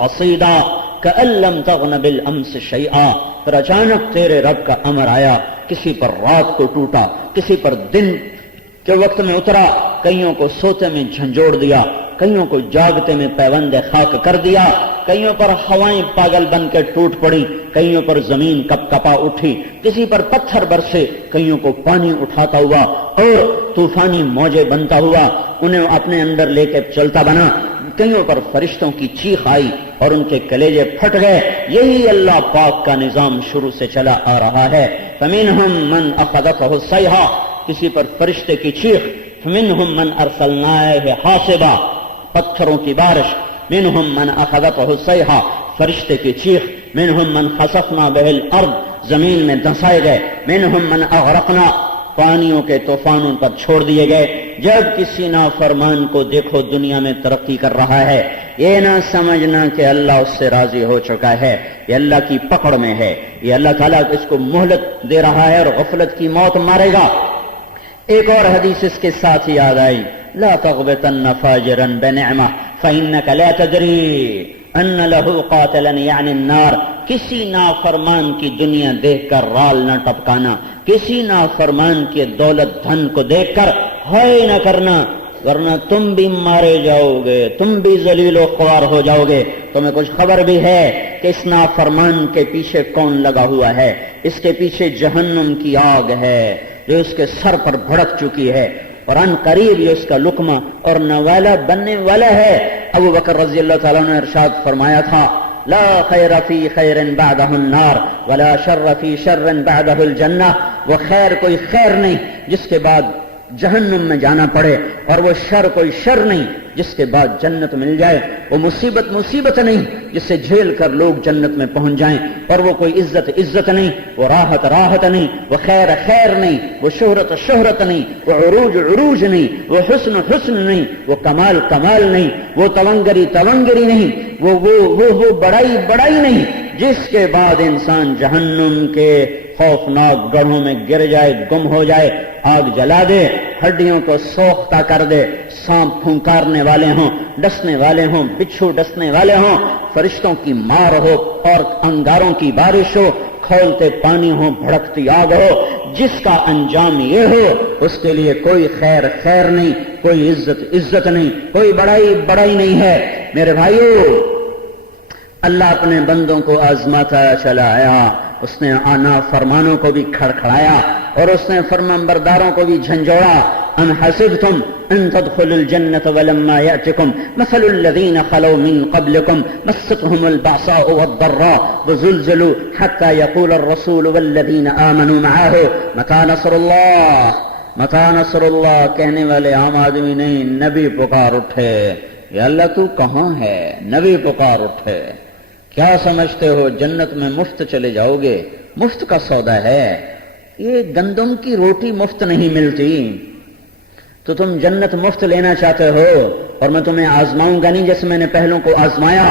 حصیدا کأن لم تغن بالامس شیئا، پھر اچانک تیرے رب کا امر آیا، کسی پر رات کو ٹوٹا، کسی پر دن کے وقت میں اترا، کئیوں کو سوتے میں جھنجھوڑ دیا، کئیوں کو جاگتے میں پیوند خاک کر دیا، کئیوں پر ہوائیں پاگل بن کے ٹوٹ پڑی، کئیوں پر زمین کپ کپا اٹھی، کسی پر پتھر برسے، کئیوں کو پانی اٹھاتا ہوا اور طوفانی موجیں بنتا ہوا انہیں اپنے اندر لے کے چلتا بنا، کئیوں پر فرشتوں کی چیخ آئی اور ان کے کلیجے پھٹ گئے۔ یہی اللہ پاک کا نظام شروع سے چلا آ رہا ہے۔ فمنہم من اخذتہ الصیحہ، کسی پر فرشتے کی چیخ، فمنہم من ارسلنا علیہ حاصبا، پتھروں کی بارش، منہم من اخذتہ الصیحہ، فرشتے کی چیخ، منہم من خسفنا بہ الارض، زمین میں دھنسائے گئے، منہم من اغرقنا، پانیوں کے طوفانوں پر چھوڑ دیے گئے۔ جب کسی نافرمان کو دیکھو دنیا میں ترقی کر رہا ہے، یہ نہ سمجھنا کہ اللہ اس سے راضی ہو چکا ہے، یہ اللہ کی پکڑ میں ہے، یہ اللہ تعالیٰ اس کو مہلت دے رہا ہے اور غفلت کی موت مارے گا۔ ایک اور حدیث اس کے ساتھ یاد آئی، لا تغبطن فاجرا بنعمہ فإنک لا تدری ان لہ قاتلا یعنی النار، کسی نافرمان کی دنیا دیکھ کر رال نہ ٹپکانا، کسی نافرمان کے دولت دھن کو دیکھ کر ہائے نہ کرنا، ورنہ تم بھی مارے جاؤ گے، تم بھی ذلیل و خوار ہو جاؤ گے۔ تمہیں کچھ خبر بھی ہے کہ اس نافرمان کے پیچھے کون لگا ہوا ہے؟ اس کے پیچھے جہنم کی آگ ہے جو اس کے سر پر بھڑک چکی ہے، اور ان قریب یہ اس کا لقمہ اور نوالا بننے والا ہے۔ ابو بکر رضی اللہ تعالیٰ نے ارشاد فرمایا تھا، لا خیر فی خیر بعدہ النار ولا شر فی شر بعدہ الجنہ، وہ خیر کوئی خیر نہیں جس کے بعد جہنم میں جانا پڑے، اور وہ شر کوئی شر نہیں جس کے بعد جنت مل جائے، وہ مصیبت مصیبت نہیں جس سے جھیل کر لوگ جنت میں پہنچ جائیں، اور وہ کوئی عزت عزت نہیں، وہ راحت راحت نہیں، وہ خیر خیر نہیں، وہ شہرت شہرت نہیں، وہ عروج عروج نہیں، وہ حسن حسن نہیں، وہ کمال کمال نہیں، وہ تونگری تونگری نہیں، وہ بڑائی بڑائی نہیں، جس کے بعد انسان جہنم کے خوفناک گڑھوں میں گر جائے، گم ہو جائے، آگ جلا دے، ہڈیوں کو سوختہ کر دے، سانپ پھنکارنے والے ہوں، ڈسنے والے ہوں، بچھو ڈسنے والے ہوں، فرشتوں کی مار ہو اور انگاروں کی بارش ہو، کھولتے پانی ہو، بھڑکتی آگ ہو، جس کا انجام یہ ہو اس کے لیے کوئی خیر خیر نہیں، کوئی عزت عزت نہیں، کوئی بڑائی بڑائی نہیں ہے۔ میرے بھائیو، اللہ اپنے بندوں کو آزماتا چلا آیا، اس نے آنا فرمانوں کو بھی کھڑکھڑایا اور اس نے فرمان برداروں کو بھی جھنجھوڑا۔ ام حسبتم ان تدخلوا الجنة ولما يأتكم مثل الذين خلوا من قبلكم مستهم البأساء والضراء وزلزلوا حتى يقول الرسول والذين آمنوا معه متى نصر الله متى نصر الله، کہنے والے عام آدمی نہیں، نبی پکار اٹھے، یا اللہ تو کہاں ہے؟ نبی پکار اٹھے۔ کیا سمجھتے ہو جنت میں مفت چلے جاؤ گے؟ مفت کا سودا ہے، یہ گندم کی روٹی مفت نہیں ملتی۔ تو تم جنت مفت لینا چاہتے ہو، اور میں تمہیں آزماؤں گا نہیں جیسے میں نے پہلوں کو آزمایا۔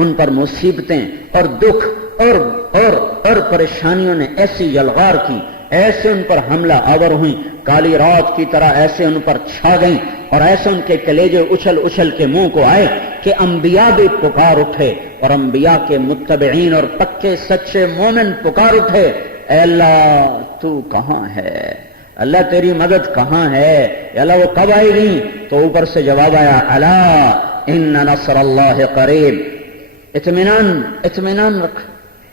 ان پر مصیبتیں اور دکھ اور پریشانیوں نے ایسی یلغار کی، ایسے ان پر حملہ آور ہوئیں، کالی رات کی طرح ایسے ان پر چھا گئیں، اور ایسے ان کے کلیجے اچھل اچھل کے منہ کو آئے کہ انبیاء بھی پکار اٹھے، اور انبیاء کے متبعین اور پکے سچے مومن پکار اٹھے، اے اللہ تو کہاں ہے؟ اللہ تیری مدد کہاں ہے؟ یا اللہ وہ کب آئے گی؟ تو اوپر سے جواب آیا، الا ان نصر اللہ قریب۔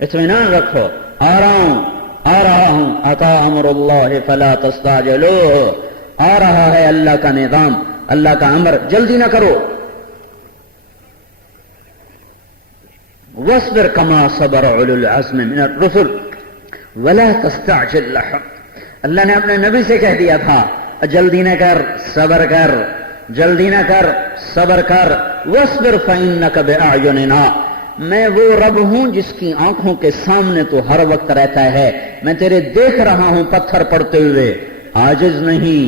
اطمینان رکھو، آ رہا ہوں، اتا امر اللہ فلا تستعجلوہ، آ رہا ہے اللہ کا نظام، اللہ کا امر، جلدی نہ کرو۔ واصبر کما صبر اولو العزم من الرسل ولا تستعجل لهم، اللہ نے اپنے نبی سے کہہ دیا تھا جلدی نہ کر، صبر کر، جلدی نہ کر، صبر کر۔ واصبر فإنک بأعیننا، میں وہ رب ہوں جس کی آنکھوں کے سامنے تو ہر وقت رہتا ہے، میں تیرے دیکھ رہا ہوں پتھر پڑتے ہوئے، عاجز نہیں۔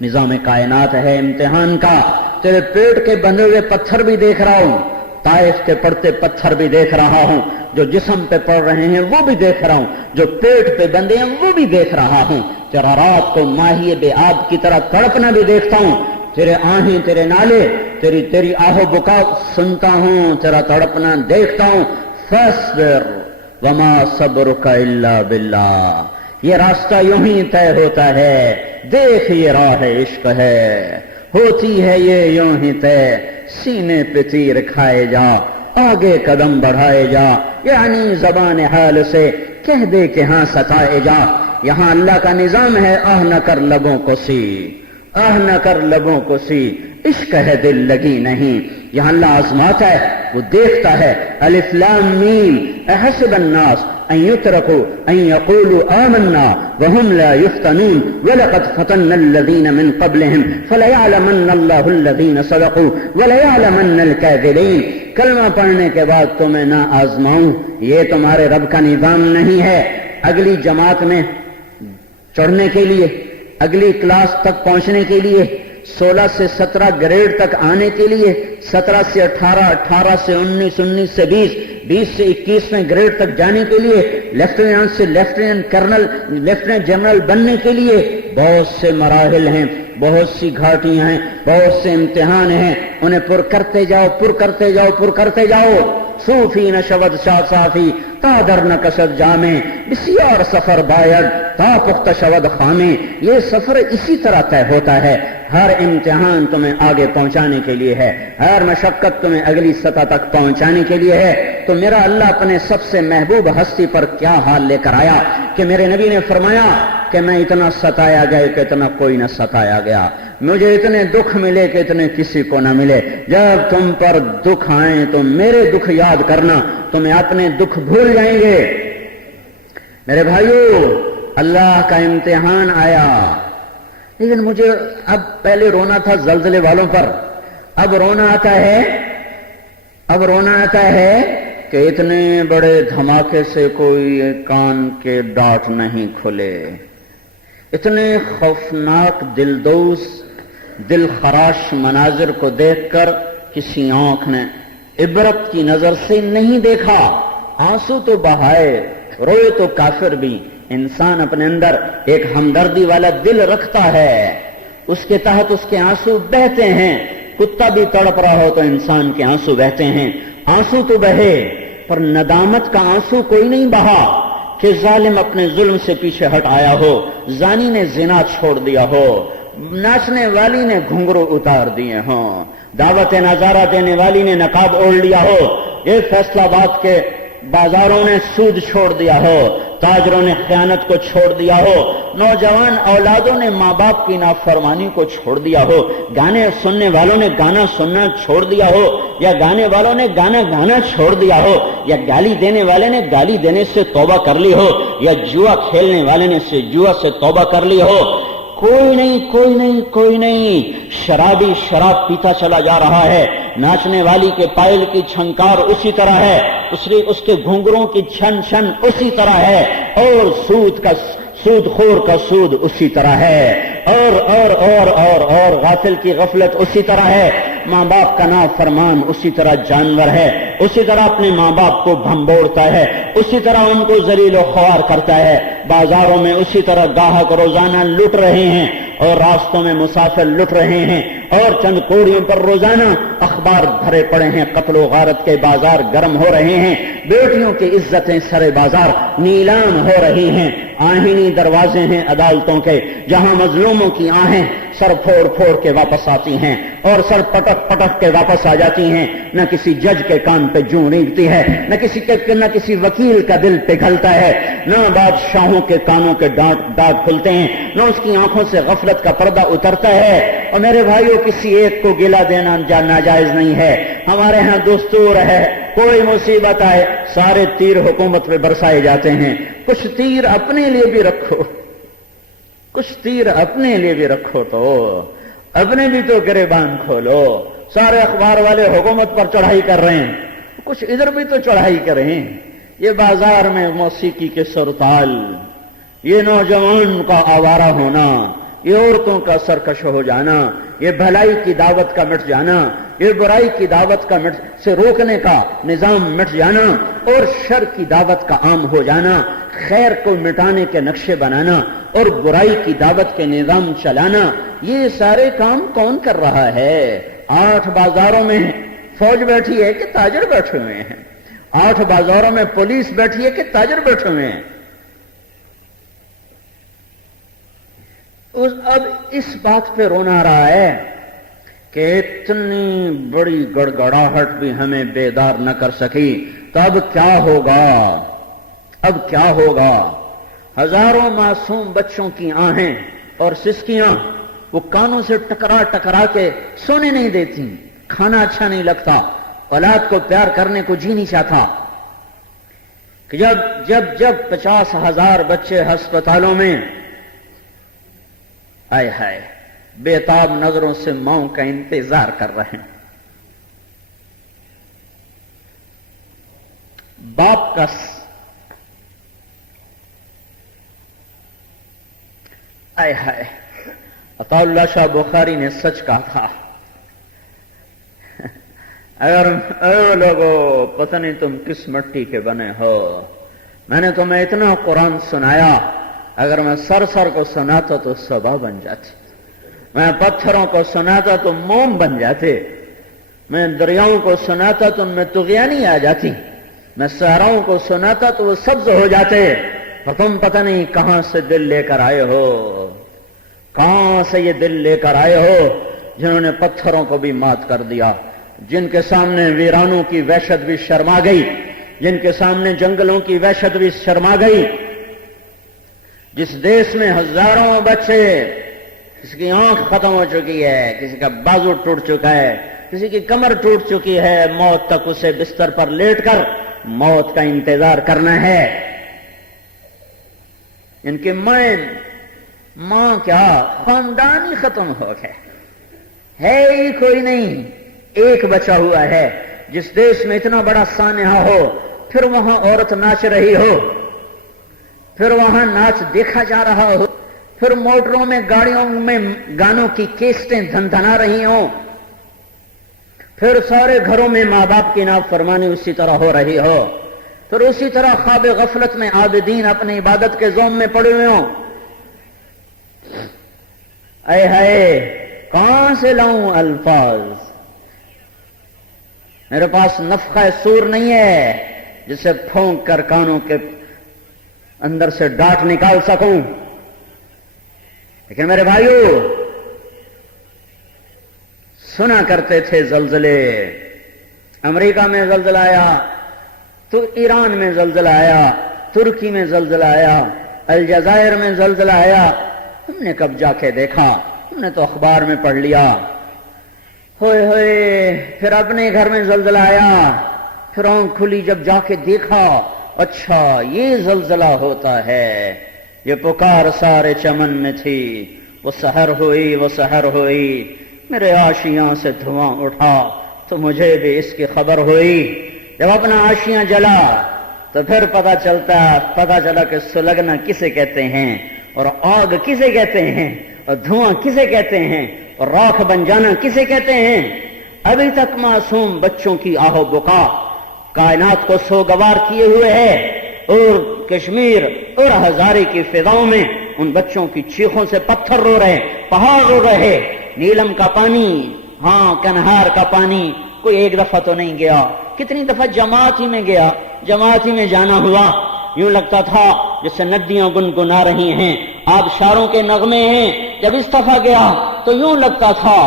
نظام کائنات ہے امتحان کا، تیرے پیٹ کے بندھے ہوئے پتھر بھی دیکھ رہا ہوں، طائف کے پڑتے پتھر بھی دیکھ رہا ہوں، جو جسم پہ پڑ رہے ہیں وہ بھی دیکھ رہا ہوں، جو پیٹ پہ بندے ہیں وہ بھی دیکھ رہا ہوں، تیرا رات کو ماہی بے آب کی طرح تڑپنا بھی دیکھتا ہوں، تیرے آہیں، تیرے نالے، تیری آہو بکا سنتا ہوں، تیرا تڑپنا دیکھتا ہوں. فاصبر وما صبرک الا باللہ. یہ راستہ یوں ہی طے ہوتا ہے. دیکھ یہ راہ عشق ہے، ہوتی ہے یہ یوں ہی طے. سینے پہ تیر کھائے جا، آگے قدم بڑھائے جا، یعنی زبان حال سے کہہ دے کہ ہاں ستائے جا. یہاں اللہ کا نظام ہے، آہ نہ کر لبوں کو سی، آہ نہ کر لبوں کو سی. عشق ہے دل لگی نہیں. یہاں اللہ آزماتا ہے، وہ دیکھتا ہے. الف لام میم احسب الناس ان يتركوا ان يقولوا آمنا وهم لا يفتنون ولقد فتنا الذين من قبلهم فليعلمن الله الذين صدقوا وليعلمن الكاذبين. کلمہ پڑھنے کے بعد تمہیں نہ آزماؤں، یہ تمہارے رب کا نظام نہیں ہے. اگلی جماعت میں چڑھنے کے لیے، اگلی کلاس تک پہنچنے کے لیے، 16 سے 17 گریڈ تک آنے کے لیے، 17 سے 18، 18 سے 19، 19 سے 20، 20 سے 21ویں گریڈ تک جانے کے لیے، لیفٹیننٹ سے لیفٹیننٹ کرنل، لیفٹیننٹ جنرل بننے کے لیے بہت سے مراحل ہیں، بہت سی گھاٹیاں ہیں، بہت سے امتحان ہیں. انہیں پر کرتے جاؤ، پر کرتے جاؤ، پر کرتے جاؤ. صوفی نشود شاہ صافی تا در نکشد جامے، بسیار سفر باید تا پخت شود خامے. یہ سفر اسی طرح طے ہوتا ہے. ہر امتحان تمہیں آگے پہنچانے کے لیے ہے، ہر مشقت تمہیں اگلی سطح تک پہنچانے کے لیے ہے. تو میرا اللہ اپنے سب سے محبوب ہستی پر کیا حال لے کر آیا کہ میرے نبی نے فرمایا کہ میں اتنا ستایا گیا کہ اتنا کوئی نہ ستایا گیا. مجھے اتنے دکھ ملے کہ اتنے کسی کو نہ ملے. جب تم پر دکھ آئیں تو میرے دکھ یاد کرنا، تمہیں اپنے دکھ بھول جائیں گے. میرے بھائیو، اللہ کا امتحان آیا، لیکن مجھے اب پہلے رونا تھا زلزلے والوں پر، اب رونا آتا ہے کہ اتنے بڑے دھماکے سے کوئی کان کے ڈاٹ نہیں کھلے. اتنے خوفناک دلدوز دل خراش مناظر کو دیکھ کر کسی آنکھ نے عبرت کی نظر سے نہیں دیکھا. آنسو تو بہائے، روئے تو کافر بھی. انسان اپنے اندر ایک ہمدردی والا دل رکھتا ہے، اس کے تحت اس کے آنسو بہتے ہیں. کتا بھی تڑپ رہا ہو تو انسان کے آنسو بہتے ہیں. آنسو تو بہے، پر ندامت کا آنسو کوئی نہیں بہا کہ ظالم اپنے ظلم سے پیچھے ہٹ آیا ہو، زانی نے زنا چھوڑ دیا ہو، ناچنے والی نے گھنگرو اتار دیے ہوں، دعوت نظارہ دینے والی نے نقاب اوڑھ لیا ہو، یہ فیصلہ آباد کے بازاروں نے سود چھوڑ دیا ہو، تاجروں نے خیانت کو چھوڑ دیا ہو، نوجوان اولادوں نے ماں باپ کی نافرمانی کو چھوڑ دیا ہو، گانے سننے والوں نے گانا سننا چھوڑ دیا ہو، یا گانے والوں نے گانا چھوڑ دیا ہو، یا گالی دینے والے نے گالی دینے سے توبہ کر لی ہو، یا جوا کھیلنے والے نے جوا سے توبہ کر لی ہو. کوئی نہیں. شرابی شراب پیتا چلا جا رہا ہے، ناچنے والی کے پائل کی چھنکار اسی طرح ہے، اس کے گھنگروں کی چھن چھن اسی طرح ہے، اور سود خور کا سود اسی طرح ہے، اور غافل کی غفلت اسی طرح ہے. ماں باپ کا نافرمان اسی طرح جانور ہے، اسی طرح اپنے ماں باپ کو بھمبوڑتا ہے، اسی طرح ان کو ذلیل و خوار کرتا ہے. بازاروں میں اسی طرح گاہک روزانہ لٹ رہے ہیں، اور راستوں میں مسافر لٹ رہے ہیں، اور چند کوڑیوں پر روزانہ اخبار بھرے پڑے ہیں. قتل و غارت کے بازار گرم ہو رہے ہیں، بیٹیوں کی عزتیں سرے بازار نیلام ہو رہی ہیں. آہینی دروازے ہیں عدالتوں کے، جہاں مظلوموں کی آہیں سر پھوڑ پھوڑ کے واپس آتی ہیں اور سر پٹک پٹک کے واپس آ جاتی ہیں. نہ کسی جج کے کان پہ جوں ریگتی ہے، نہ کسی وکیل کا دل پگھلتا ہے، نہ بادشاہوں کے کانوں کے ڈانٹ کھلتے ہیں، نہ اس کی آنکھوں سے غفلت کا پردہ اترتا ہے. اور میرے بھائیوں، کسی ایک کو گلہ دینا ناجائز نہیں ہے. ہمارے ہاں دستور ہے، کوئی مصیبت آئے سارے تیر حکومت پہ برسائے جاتے ہیں. کچھ تیر اپنے لیے بھی رکھو، کچھ تیر اپنے لیے بھی رکھو، تو اپنے بھی تو گریبان کھولو. سارے اخبار والے حکومت پر چڑھائی کر رہے ہیں، کچھ ادھر بھی تو چڑھائی کریں. یہ بازار میں موسیقی کے سرتال، یہ نوجوان کا آوارہ ہونا، یہ عورتوں کا سرکش ہو جانا، یہ بھلائی کی دعوت کا مٹ جانا، یہ برائی کی دعوت کا سے روکنے کا نظام مٹ جانا اور شر کی دعوت کا عام ہو جانا، خیر کو مٹانے کے نقشے بنانا اور برائی کی دعوت کے نظام چلانا، یہ سارے کام کون کر رہا ہے؟ 8 بازاروں میں فوج بیٹھی ہے کہ تاجر بیٹھے ہوئے ہیں؟ 8 بازاروں میں پولیس بیٹھی ہے کہ تاجر بیٹھے ہوئے ہیں؟ اب اس بات پہ رونا رہا ہے کہ اتنی بڑی گڑگڑاہٹ بھی ہمیں بیدار نہ کر سکی، تو اب کیا ہوگا؟ اب کیا ہوگا؟ ہزاروں معصوم بچوں کی آہیں اور سسکیاں وہ کانوں سے ٹکرا ٹکرا کے سونے نہیں دیتی، کھانا اچھا نہیں لگتا، اولاد کو پیار کرنے کو جی نہیں چاہتا کہ جب 50,000 بچے ہسپتالوں میں آئے ہائے بے-تاب نظروں سے ماؤں کا انتظار کر رہے ہیں، باپ کا آئے ہائے عطا اللہ شاہ بخاری نے سچ کہا تھا، اگر اے لوگو پتہ نہیں تم کس مٹی کے بنے ہو، میں نے تمہیں اتنا قرآن سنایا، اگر میں سر کو سناتا تو صبا بن جاتی، میں پتھروں کو سناتا تو موم بن جاتے، میں دریاؤں کو سناتا تو ان میں طغیانی آ جاتی، میں صحراؤں کو سناتا تو وہ سبز ہو جاتے، اور تم پتہ نہیں کہاں سے دل لے کر آئے ہو، کہاں سے یہ دل لے کر آئے ہو جنہوں نے پتھروں کو بھی مات کر دیا، جن کے سامنے ویرانوں کی وحشت بھی شرما گئی، جن کے سامنے جنگلوں کی وحشت بھی شرما گئی، جس دیش میں ہزاروں بچے، کسی کی آنکھ ختم ہو چکی ہے، کسی کا بازو ٹوٹ چکا ہے، کسی کی کمر ٹوٹ چکی ہے، موت تک اسے بستر پر لیٹ کر موت کا انتظار کرنا ہے، ان کی ماں کیا خاندان ہی ختم ہو گئے، ہے ہی کوئی نہیں، ایک بچا ہوا ہے۔ جس دیش میں اتنا بڑا سانحہ ہو، پھر وہاں عورت ناچ رہی ہو، پھر وہاں ناچ دیکھا جا رہا ہو، پھر موٹروں میں گاڑیوں میں گانوں کی کیسٹیں دھندھنا رہی ہوں، پھر سارے گھروں میں ماں باپ کی نافرمانی اسی طرح ہو رہی ہو، پھر اسی طرح خواب غفلت میں عابدین اپنی عبادت کے زوم میں پڑے ہوئے ہوں۔ اے ہائے کہاں سے لاؤں الفاظ، میرے پاس نفخہ سور نہیں ہے جسے پھونک کر کانوں کے اندر سے ڈانٹ نکال سکوں، لیکن میرے بھائیو سنا کرتے تھے زلزلے، امریکہ میں زلزلہ آیا تو ایران میں زلزلہ آیا، ترکی میں زلزلہ آیا، الجزائر میں زلزلہ آیا، ہم نے کب جا کے دیکھا، ہم نے تو اخبار میں پڑھ لیا، ہوئے ہوئے پھر اپنے گھر میں زلزلہ آیا، پھر آنکھ کھلی جب جا کے دیکھا، اچھا یہ زلزلہ ہوتا ہے، یہ پکار سارے چمن میں تھی، وہ سحر ہوئی، وہ سحر ہوئی، میرے آشیاں سے دھواں اٹھا تو مجھے بھی اس کی خبر ہوئی، جب اپنا آشیاں جلا تو پھر پتا چلا کہ سلگنا کسے کہتے ہیں، اور آگ کسے کہتے ہیں، اور دھواں کسے کہتے ہیں، اور راکھ بن جانا کسے کہتے ہیں۔ ابھی تک معصوم بچوں کی آہ و بکا کائنات کو سوگوار کیے ہوئے ہے، اور کشمیر اور ہزارے کی فضاؤں میں ان بچوں کی چیخوں سے پتھر رو رہے، پہاڑ رو رہے، نیلم کا پانی، ہاں کنہار کا پانی کوئی ایک دفعہ تو نہیں گیا، کتنی دفعہ جماعت ہی میں گیا، جماعت ہی میں جانا ہوا، یوں لگتا تھا جیسے ندیاں گنگنا رہی ہیں، آبشاروں کے نغمے ہیں، جب اس دفعہ گیا تو یوں لگتا تھا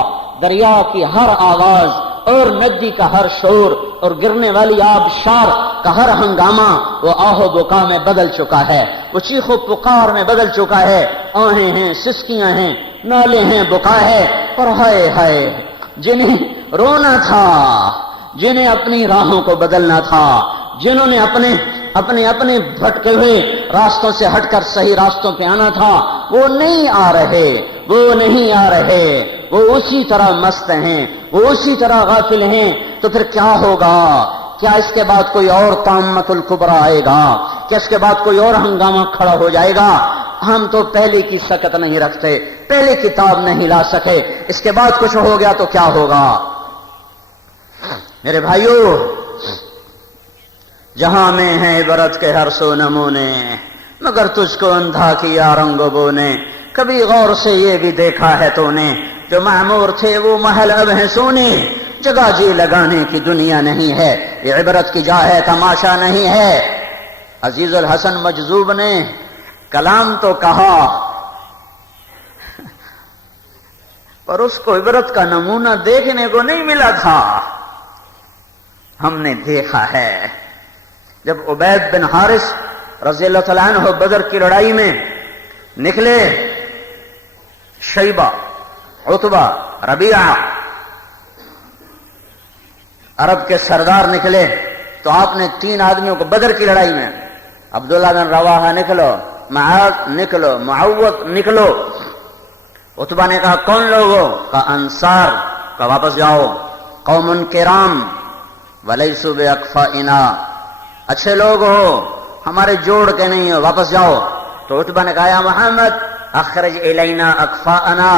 دریا کی ہر آواز اور ندی کا ہر شور اور گرنے والی آبشار کا ہر ہنگامہ وہ آہ و بکا میں بدل چکا ہے، وہ چیخ و پکار میں بدل چکا ہے، آہیں ہیں، سسکیاں ہیں، نالے ہیں، بکا ہے، اور ہائے ہائے جنہیں رونا تھا، جنہیں اپنی راہوں کو بدلنا تھا، جنہوں نے اپنے بھٹکے ہوئے راستوں سے ہٹ کر صحیح راستوں پہ آنا تھا، وہ نہیں آ رہے، وہ اسی طرح مست ہیں، وہ اسی طرح غافل ہیں، تو پھر کیا ہوگا؟ کیا اس کے بعد کوئی اور طامۃ الکبریٰ آئے گا؟ کیا اس کے بعد کوئی اور ہنگامہ کھڑا ہو جائے گا؟ ہم تو پہلے کی سکت نہیں رکھتے، پہلے کتاب نہیں لا سکے، اس کے بعد کچھ ہو گیا تو کیا ہوگا؟ میرے بھائیوں، جہاں میں ہے عبرت کے ہر سو نمونے، مگر تجھ کو اندھا کیا رنگ و بو نے، کبھی غور سے یہ بھی دیکھا ہے تو نے، جو معمور تھے وہ محل اب ہیں سونے، جگہ جی لگانے کی دنیا نہیں ہے، یہ عبرت کی جا ہے تماشا نہیں ہے۔ عزیز الحسن مجذوب نے کلام تو کہا، پر اس کو عبرت کا نمونہ دیکھنے کو نہیں ملا تھا۔ ہم نے دیکھا ہے جب عبید بن حارث رضی اللہ تعالیٰ عنہ بدر کی لڑائی میں نکلے، شیبہ، عتبہ، ربیعہ عرب کے سردار نکلے، تو آپ نے 3 آدمیوں کو بدر کی لڑائی میں، عبداللہ بن رواحہ نکلو، معاذ نکلو، معوذ نکلو۔ عتبہ نے کہا کون لوگ ہو؟ کہا انصار۔ کہا واپس جاؤ، قوم کرام ولیسوا باکفائنا، اچھے لوگ ہو، ہمارے جوڑ کے نہیں ہو، واپس جاؤ۔ تو عتبہ نے کہا یا محمد اخرج الینا اکفاءنا،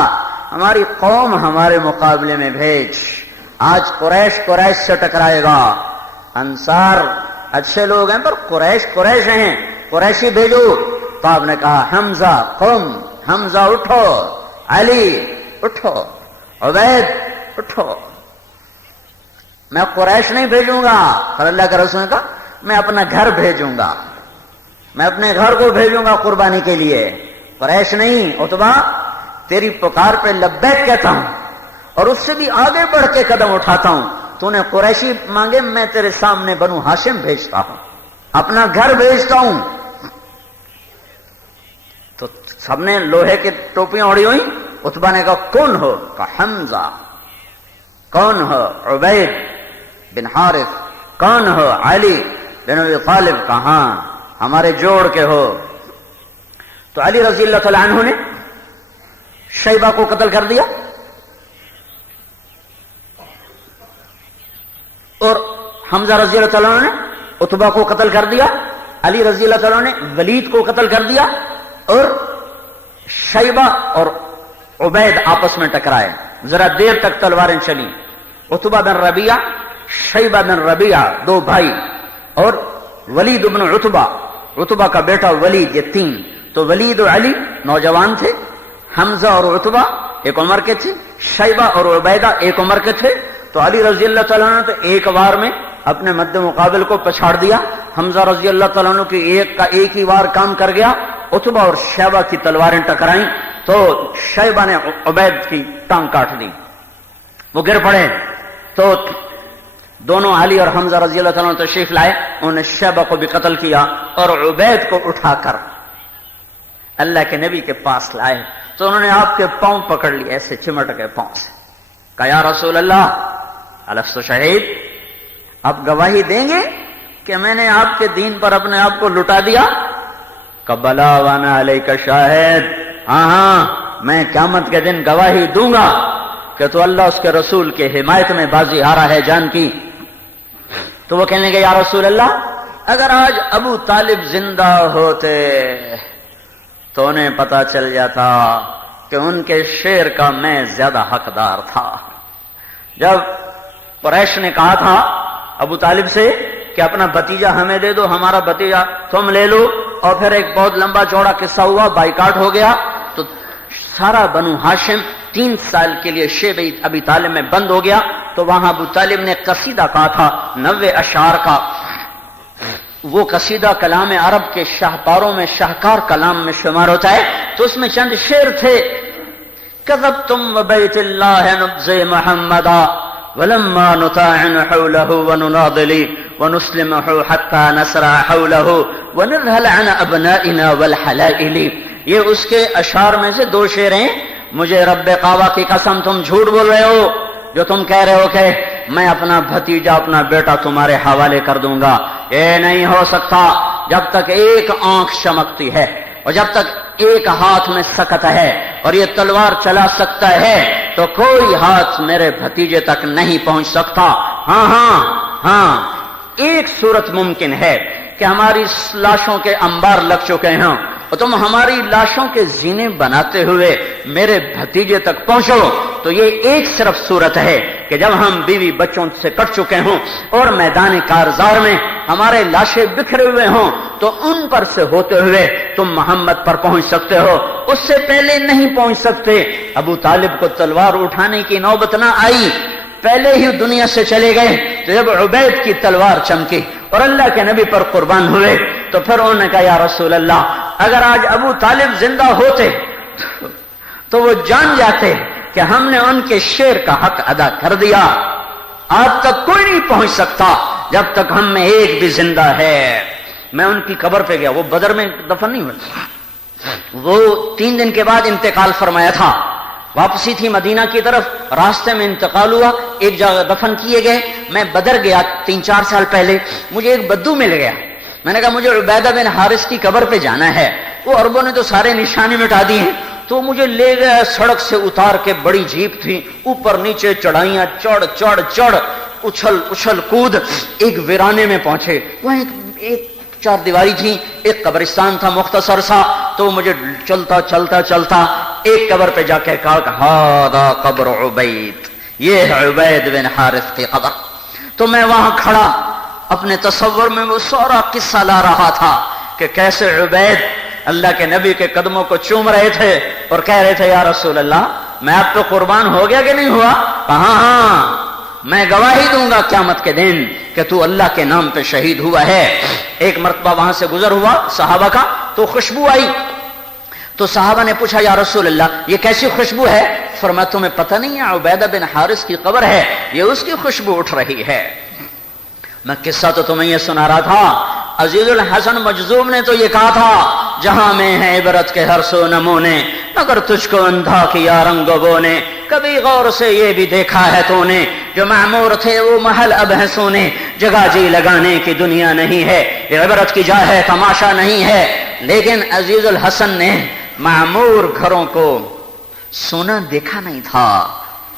ہماری قوم ہمارے مقابلے میں بھیج، آج قریش سے ٹکرائے گا۔ انصار اچھے لوگ ہیں پر قریش ہیں، قریشی بھیجو۔ تو آپ نے کہا حمزہ قم، حمزہ اٹھو، علی اٹھو، عبید اٹھو، میں قریش نہیں بھیجوں گا۔ اور اللہ کے رسول نے کہا میں اپنا گھر بھیجوں گا، میں اپنے گھر کو بھیجوں گا قربانی کے لیے، قریش نہیں۔ عتبہ تیری پکار پہ لبیک کہتا ہوں، اور اس سے بھی آگے بڑھ کے قدم اٹھاتا ہوں۔ تو نے قریشی مانگے، میں تیرے سامنے بنو ہاشم بھیجتا ہوں، اپنا گھر بھیجتا ہوں۔ تو سب نے لوہے کی ٹوپیاں اوڑی ہوئی۔ عتبہ نے کہا کون ہو؟ کہا حمزہ۔ کون ہو؟ عبید بن حارث۔ کون ہو؟ علی بن ابی طالب۔ کہاں ہمارے جوڑ کے ہو۔ تو علی رضی اللہ تعالی عنہ نے شیبہ کو قتل کر دیا، اور حمزہ رضی اللہ تعالیٰ عنہ نے عتبہ کو قتل کر دیا، علی رضی اللہ تعالیٰ عنہ نے ولید کو قتل کر دیا، اور شیبہ اور عبید آپس میں ٹکرائے، ذرا دیر تک تلواریں چلی۔ عتبہ بن ربیعہ، شیبہ بن ربیعہ، 2 بھائی، اور ولید بن عتبہ، عتبہ کا بیٹا ولید، یہ 3۔ تو ولید اور علی نوجوان تھے، حمزہ اور عتبہ ایک عمر کے تھے، شیبہ اور عبیدہ ایک عمر کے تھے۔ تو علی رضی اللہ تعالیٰ عنہ تو ایک وار میں اپنے مد مقابل کو پچھاڑ دیا، حمزہ رضی اللہ تعالیٰ عنہ کی ایک ہی وار کام کر گیا۔ عتبہ اور شیبہ کی تلواریں ٹکرائیں تو شیبہ نے عبید کی ٹانگ کاٹ دی، وہ گر پڑے۔ تو دونوں علی اور حمزہ رضی اللہ تعالیٰ عنہ تشریف لائے، انہوں نے شیبہ کو بھی قتل کیا اور عبید کو اٹھا کر اللہ کے نبی کے پاس لائے۔ تو انہوں نے آپ کے پاؤں پکڑ لیے، ایسے چمٹ گئے پاؤں سے، کہا یا رسول اللہ الست شہید، آپ گواہی دیں گے کہ میں نے آپ کے دین پر اپنے آپ کو لٹا دیا؟ کہ بلا وانا علیک شاہد، ہاں میں قیامت کے دن گواہی دوں گا کہ تو اللہ اس کے رسول کے حمایت میں بازی ہارا ہے جان کی۔ تو وہ کہنے لگے یا رسول اللہ اگر آج ابو طالب زندہ ہوتے تو انہیں پتا چل جاتا کہ ان کے شیر کا میں زیادہ حقدار تھا۔ جب قریش نے کہا تھا ابو طالب سے کہ اپنا بھتیجا ہمیں دے دو، ہمارا بھتیجا تم لے لو، اور پھر ایک بہت لمبا چوڑا قصہ ہوا، بائیکاٹ ہو گیا، تو سارا بنو ہاشم 3 سال کے لیے شیب ابی طالب میں بند ہو گیا۔ تو وہاں ابو طالب نے قصیدہ کہا تھا 90 اشعار کا، وہ قصیدہ کلام عرب کے شاہکاروں میں شاہکار کلام میں شمار ہوتا ہے۔ تو اس میں چند شعر تھے، کذبتم وبیت اللہ نبز محمدا ولما نطاعن حوله ونناضل ونسلمه حتى نسرع حوله ونرهل عن ابنائنا والحلائل۔ یہ اس کے اشعار میں سے 2 شعر ہیں۔ مجھے رب کعبہ کی قسم تم جھوٹ بول رہے ہو جو تم کہہ رہے ہو کہ میں اپنا بھتیجا اپنا بیٹا تمہارے حوالے کر دوں گا، یہ نہیں ہو سکتا۔ جب تک ایک آنکھ چمکتی ہے اور جب تک ایک ہاتھ میں سکت ہے اور یہ تلوار چلا سکتا ہے تو کوئی ہاتھ میرے بھتیجے تک نہیں پہنچ سکتا۔ ہاں ہاں ہاں، ایک صورت ممکن ہے کہ ہماری لاشوں کے انبار لگ چکے ہیں اور تم ہماری لاشوں کے زینے بناتے ہوئے میرے بھتیجے تک پہنچو، تو یہ ایک صرف صورت ہے کہ جب ہم بیوی بچوں سے کٹ چکے ہوں اور میدان کارزار میں ہمارے لاشیں بکھرے ہوئے ہوں تو ان پر سے ہوتے ہوئے تم محمد پر پہنچ سکتے ہو، اس سے پہلے نہیں پہنچ سکتے۔ ابو طالب کو تلوار اٹھانے کی نوبت نہ آئی، پہلے ہی دنیا سے چلے گئے۔ تو جب عبید کی تلوار چمکی اور اللہ کے نبی پر قربان ہوئے تو پھر انہوں نے کہا یا رسول اللہ، اگر آج ابو طالب زندہ ہوتے تو وہ جان جاتے کہ ہم نے ان کے شیر کا حق ادا کر دیا، آج تک کوئی نہیں پہنچ سکتا جب تک ہم میں ایک بھی زندہ ہے۔ میں ان کی قبر پہ گیا، وہ بدر میں دفن نہیں ہوئے، وہ 3 دن کے بعد انتقال فرمایا تھا، واپسی تھی مدینہ کی طرف، راستے میں انتقال ہوا، ایک جگہ دفن کیے گئے۔ میں بدر گیا 3-4 سال پہلے، مجھے ایک بدو مل گیا، میں نے کہا مجھے عبیدہ بن حارث کی قبر پہ جانا ہے، وہ عربوں نے تو سارے نشانے مٹا دی ہیں، تو مجھے لے گیا، سڑک سے اتار کے، بڑی جیپ تھی، اوپر نیچے چڑھائیاں، چڑھ چڑھ چڑھ، اچھل اچھل کود، ایک ویرانے میں پہنچے، وہاں ایک 4 دیواری تھی، ایک قبرستان تھا مختصر سا، تو مجھے چلتا چلتا چلتا ایک قبر پہ جا کے کہا کہ ہذا قبر عبید، یہ ہے عبید بن حارث کی قبر۔ تو میں وہاں کھڑا اپنے تصور میں وہ سارا قصہ لا رہا تھا کہ کیسے عبید اللہ کے نبی کے قدموں کو چوم رہے تھے اور کہہ رہے تھے یا رسول اللہ میں آپ پہ قربان ہو گیا کہ نہیں ہوا؟ کہا ہاں، میں گواہی دوں گا قیامت کے دن کہ تو اللہ کے نام پہ شہید ہوا ہے۔ ایک مرتبہ وہاں سے گزر ہوا صحابہ کا، تو خوشبو آئی، تو صحابہ نے پوچھا یا رسول اللہ یہ کیسی خوشبو ہے؟ فرمایا تمہیں پتہ نہیں ہے عبیدہ بن حارث کی قبر ہے، یہ اس کی خوشبو اٹھ رہی ہے۔ میں قصہ تو تمہیں یہ سنا رہا تھا، عزیز الحسن مجذوب نے تو یہ کہا تھا جہاں میں ہے عبرت کے ہر سو نمونے، مگر تجھ کو اندھا کیا رنگوں نے، کبھی غور سے یہ بھی دیکھا ہے تو نے، جو معمور تھے وہ محل اب ہے سونے، جگہ جی لگانے کی دنیا نہیں ہے، یہ عبرت کی جا ہے تماشا نہیں ہے۔ لیکن عزیز الحسن نے معمور گھروں کو سونا دیکھا نہیں تھا،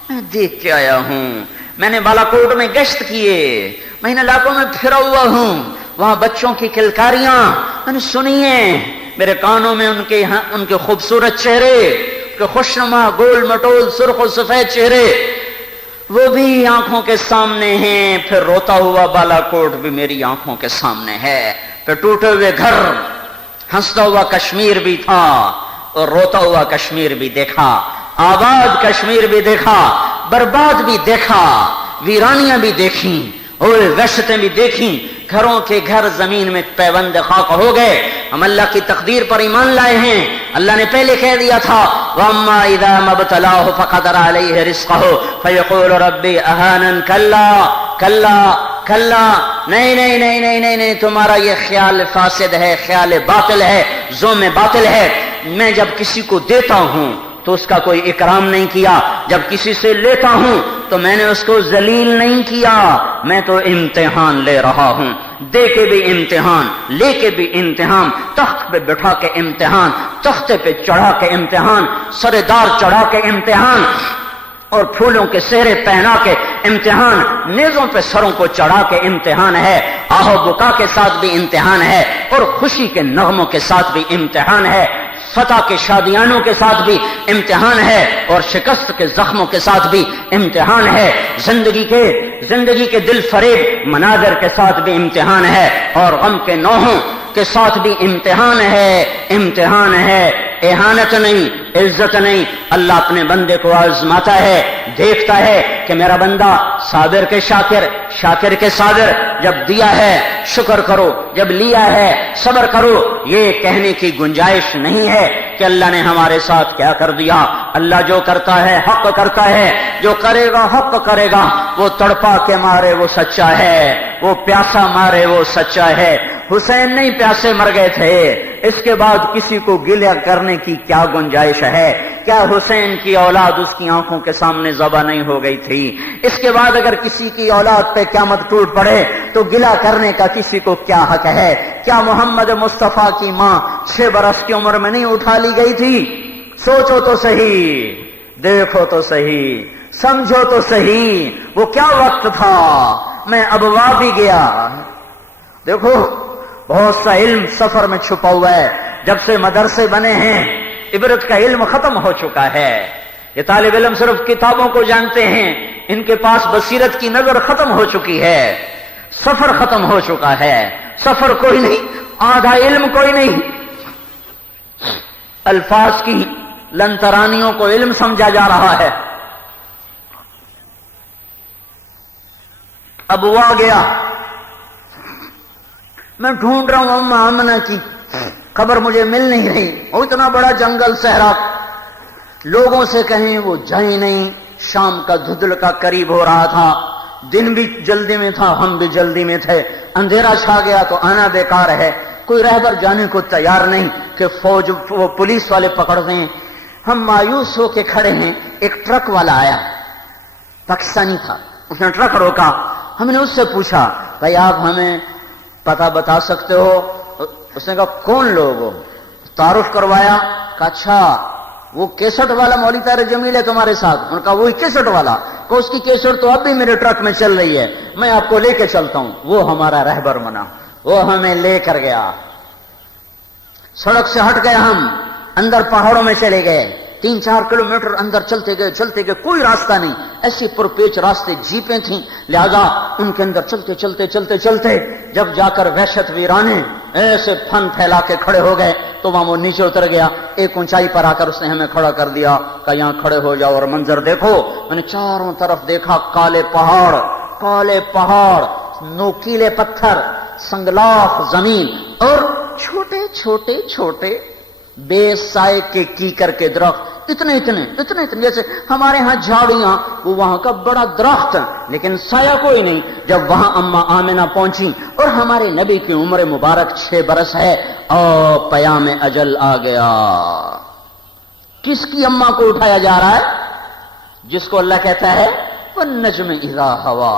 میں دیکھ کے آیا ہوں، میں نے بالا کوٹ میں گشت کیے، میں ان علاقوں میں پھرا ہوا ہوں، وہاں بچوں کی کلکاریاں میں نے سنی ہیں، میرے کانوں میں ان کے خوبصورت چہرے، کہ خوشنما گول مٹول سرخ و سفید چہرے وہ بھی آنکھوں کے سامنے ہیں، پھر روتا ہوا بالا کوٹ بھی میری آنکھوں کے سامنے ہے، پھر ٹوٹے ہوئے گھر، ہنستا ہوا کشمیر بھی تھا اور روتا ہوا کشمیر بھی دیکھا، آباد کشمیر بھی دیکھا، برباد بھی دیکھا، ویرانیاں بھی دیکھیں اور وحشتیں بھی دیکھیں، گھروں کے گھر زمین میں پیوند خاک ہو گئے۔ ہم اللہ کی تقدیر پر ایمان لائے ہیں، اللہ نے پہلے کہہ دیا تھا وَأَمَّا إِذَا مَا ابْتَلَاهُ فَقَدَرَ عَلَيْهِ رِزْقَهُ فَيَقُولُ رَبِّي أَهَانَنِ كَلَّا كَلَّا كَلَّا، نہیں نہیں نہیں نہیں نہیں نہیں، تمہارا یہ خیال فاسد ہے، خیال باطل ہے، ظلم باطل ہے۔ میں جب کسی کو دیتا ہوں تو اس کا کوئی اکرام نہیں کیا، جب کسی سے لیتا ہوں تو میں نے اس کو ذلیل نہیں کیا، میں تو امتحان لے رہا ہوں، دے کے بھی امتحان، لے کے بھی امتحان، تخت پہ بٹھا کے امتحان، تختے پہ چڑھا کے امتحان، سردار چڑھا کے امتحان، اور پھولوں کے سہرے پہنا کے امتحان، نیزوں پہ سروں کو چڑھا کے امتحان ہے، آہو بکا کے ساتھ بھی امتحان ہے اور خوشی کے نغموں کے ساتھ بھی امتحان ہے، فتح کے شادیانوں کے ساتھ بھی امتحان ہے اور شکست کے زخموں کے ساتھ بھی امتحان ہے، زندگی کے دل فریب مناظر کے ساتھ بھی امتحان ہے اور غم کے نوحوں کے ساتھ بھی امتحان ہے، اہانت نہیں، عزت نہیں، اللہ اپنے بندے کو آزماتا ہے، دیکھتا ہے کہ میرا بندہ صابر کے شاکر، شاکر کے صابر، جب دیا ہے شکر کرو، جب لیا ہے صبر کرو، یہ کہنے کی گنجائش نہیں ہے کہ اللہ نے ہمارے ساتھ کیا کر دیا۔ اللہ جو کرتا ہے حق کرتا ہے، جو کرے گا حق کرے گا، وہ تڑپا کے مارے وہ سچا ہے، وہ پیاسا مارے وہ سچا ہے۔ حسین نہیں پیاسے مر گئے تھے، اس کے بعد کسی کو گلہ کرنے کی کیا گنجائش ہے؟ کیا حسین کی اولاد اس کی آنکھوں کے سامنے ذبح نہیں ہو گئی تھی؟ اس کے بعد اگر کسی کی اولاد پہ قیامت ٹوٹ پڑے تو گلہ کرنے کا کسی کو کیا حق ہے؟ کیا محمد مصطفیٰ کی ماں 6 برس کی عمر میں نہیں اٹھا لی گئی تھی؟ سوچو تو صحیح، دیکھو تو صحیح، سمجھو تو صحیح، وہ کیا وقت تھا؟ میں ابوا بھی گیا دیکھو بہت سا علم سفر میں چھپا ہوا ہے. جب سے مدرسے بنے ہیں عبرت کا علم ختم ہو چکا ہے. یہ طالب علم صرف کتابوں کو جانتے ہیں، ان کے پاس بصیرت کی نظر ختم ہو چکی ہے. سفر ختم ہو چکا ہے. سفر کوئی نہیں، آدھا علم کوئی نہیں. الفاظ کی لنترانیوں کو علم سمجھا جا رہا ہے. اب وہ آ گیا، میں ڈھونڈ رہا ہوں اما آمنہ کی خبر مجھے مل نہیں رہی. وہ اتنا بڑا جنگل صحرا، لوگوں سے کہیں وہ جائیں نہیں. شام کا دھندل کا قریب ہو رہا تھا، دن بھی جلدی میں تھا، ہم بھی جلدی میں تھے. اندھیرا چھا گیا تو آنا بیکار ہے. کوئی رہبر جانے کو تیار نہیں کہ فوج وہ پولیس والے پکڑ دیں. ہم مایوس ہو کے کھڑے ہیں. ایک ٹرک والا آیا، پاکستانی تھا. اس نے ٹرک روکا. ہم نے اس سے پوچھا بھائی آپ ہمیں پتہ بتا سکتے ہو؟ اس نے کہا کون لوگ ہو؟ تعارف کروایا. کہا اچھا وہ کیسٹ والا مولوی طاہر جمیل ہے تمہارے ساتھ؟ انہوں نے کہا وہی کیسٹ والا. کہ اس کی کیسٹ تو اب بھی میرے ٹرک میں چل رہی ہے، میں آپ کو لے کے چلتا ہوں. وہ ہمارا رہبر بنا، وہ ہمیں لے کر گیا. سڑک سے ہٹ گئے، ہم اندر پہاڑوں میں چلے گئے. 3-4 کلومیٹر اندر چلتے گئے کوئی راستہ نہیں. ایسی پرپیچ راستے، جیپیں تھیں، لہذا ان کے اندر چلتے جب جا کر وحشت ویرانے ایسے پھن پھیلا کے کھڑے ہو گئے تو وہاں وہ نیچے اتر گیا. ایک اونچائی پر آ کر اس نے ہمیں کھڑا کر دیا کہ یہاں کھڑے ہو جاؤ اور منظر دیکھو. میں نے چاروں طرف دیکھا، کالے پہاڑ، نوکیلے پتھر، سنگلاخ زمین اور چھوٹے بے سائے کے کیکر کے درخت، اتنے جیسے ہمارے ہاں جھاڑیاں، وہ وہاں کا بڑا درخت لیکن سایہ کوئی نہیں. جب وہاں اما آمنہ پہنچی اور ہمارے نبی کی عمر مبارک 6 برس ہے اور پیام اجل آ گیا. کس کی اما کو اٹھایا جا رہا ہے؟ جس کو اللہ کہتا ہے والنجم اذا ہوا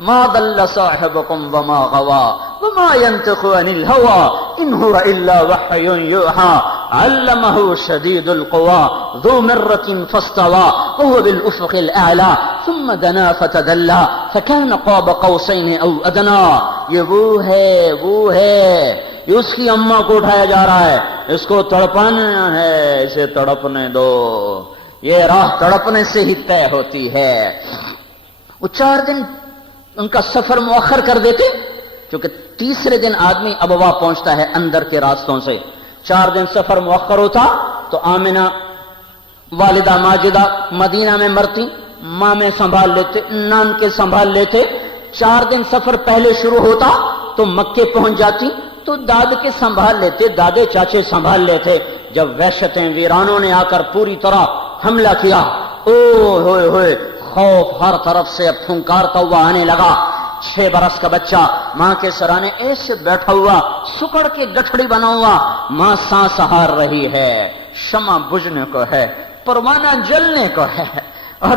ما ضل صاحبكم وما غوى وما ينطق عن الهوى ان هو الا وحي يوحى علمه شديد القوى ذو مرة فاستوى وهو بالافق الاعلى ثم دنا فتدلى فكان قاب قوسين او ادنى. یہ وہ ہے یہ اس کی اماں کو اٹھایا جا رہا ہے. اس کو تڑپانا ہے، اسے تڑپنے دو. یہ راہ تڑپنے سے ہی طے ہوتی ہے. وہ 4 دن ان کا سفر مؤخر کر دیتے، کیونکہ تیسرے دن آدمی ابوا پہنچتا ہے اندر کے راستوں سے. 4 دن سفر مؤخر ہوتا تو آمنہ والدہ ماجدہ مدینہ میں مرتی، ماں میں سنبھال لیتے، نان کے سنبھال لیتے. 4 دن سفر پہلے شروع ہوتا تو مکے پہنچ جاتی تو داد کے سنبھال لیتے، دادے چاچے سنبھال لیتے. جب وحشتیں ویرانوں نے آ کر پوری طرح حملہ کیا، ہوئے خوف ہر طرف سے اب پھنکارتا ہوا آنے لگا. 6 برس کا بچہ ماں کے سرانے ایسے بیٹھا ہوا، سکڑ کے گٹھڑی بنا ہوا. ماں سانس ہار رہی ہے، شمع بجھنے کو ہے، پروانہ جلنے کو ہے اور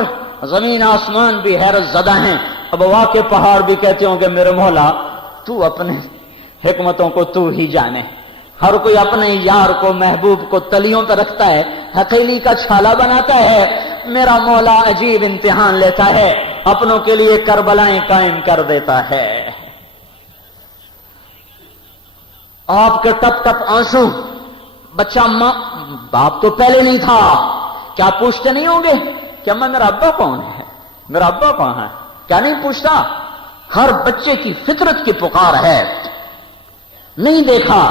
زمین آسمان بھی حیرت زدہ ہیں. ابوا کے پہاڑ بھی کہتے ہوں کہ میرے مولا تو اپنے حکمتوں کو تو ہی جانے. ہر کوئی اپنے یار کو، محبوب کو تلیوں پہ رکھتا ہے، ہتھیلی کا چھالا بناتا ہے. میرا مولا عجیب امتحان لیتا ہے، اپنوں کے لیے کربلائیں قائم کر دیتا ہے. آپ کے ٹپ ٹپ آنسو، بچہ ماں باپ تو پہلے نہیں تھا، کیا پوچھتے نہیں ہوں گے کہ اماں میرا ابا کون ہے، میرا ابا کون ہے؟ کیا نہیں پوچھتا؟ ہر بچے کی فطرت کی پکار ہے. نہیں دیکھا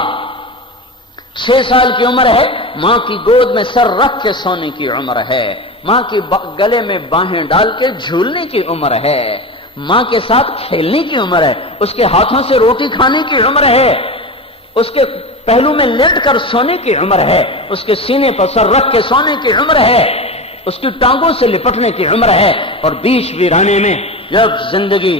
6 سال کی عمر ہے، ماں کی گود میں سر رکھ کے سونے کی عمر ہے، ماں کی گلے میں باہیں ڈال کے جھولنے کی عمر ہے، ماں کے ساتھ کھیلنے کی عمر ہے، اس کے ہاتھوں سے روٹی کھانے کی عمر ہے، اس کے پہلو میں لیٹ کر سونے کی عمر ہے، اس کے سینے پر سر رکھ کے سونے کی عمر ہے، اس کی ٹانگوں سے لپٹنے کی عمر ہے. اور بیچ ویرانے میں جب زندگی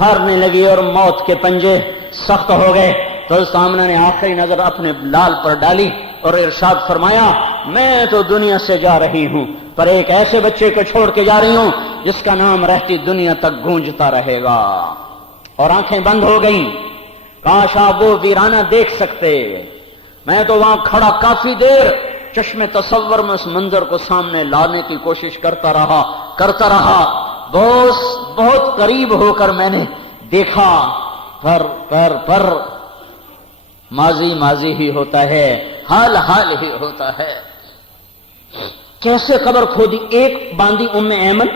ہارنے لگی اور موت کے پنجے سخت ہو گئے تو سامنے نے آخری نظر اپنے لال پر ڈالی اور ارشاد فرمایا میں تو دنیا سے جا رہی ہوں پر ایک ایسے بچے کو چھوڑ کے جا رہی ہوں جس کا نام رہتی دنیا تک گونجتا رہے گا. اور آنکھیں بند ہو گئیں. کاش آپ وہ ویرانہ دیکھ سکتے. میں تو وہاں کھڑا کافی دیر چشم تصور میں اس منظر کو سامنے لانے کی کوشش کرتا رہا. بہت قریب ہو کر میں نے دیکھا پر ماضی ماضی ہی ہوتا ہے، حال حال ہی ہوتا ہے۔ کیسے قبر کھودی؟ ایک باندھی ام ایمن،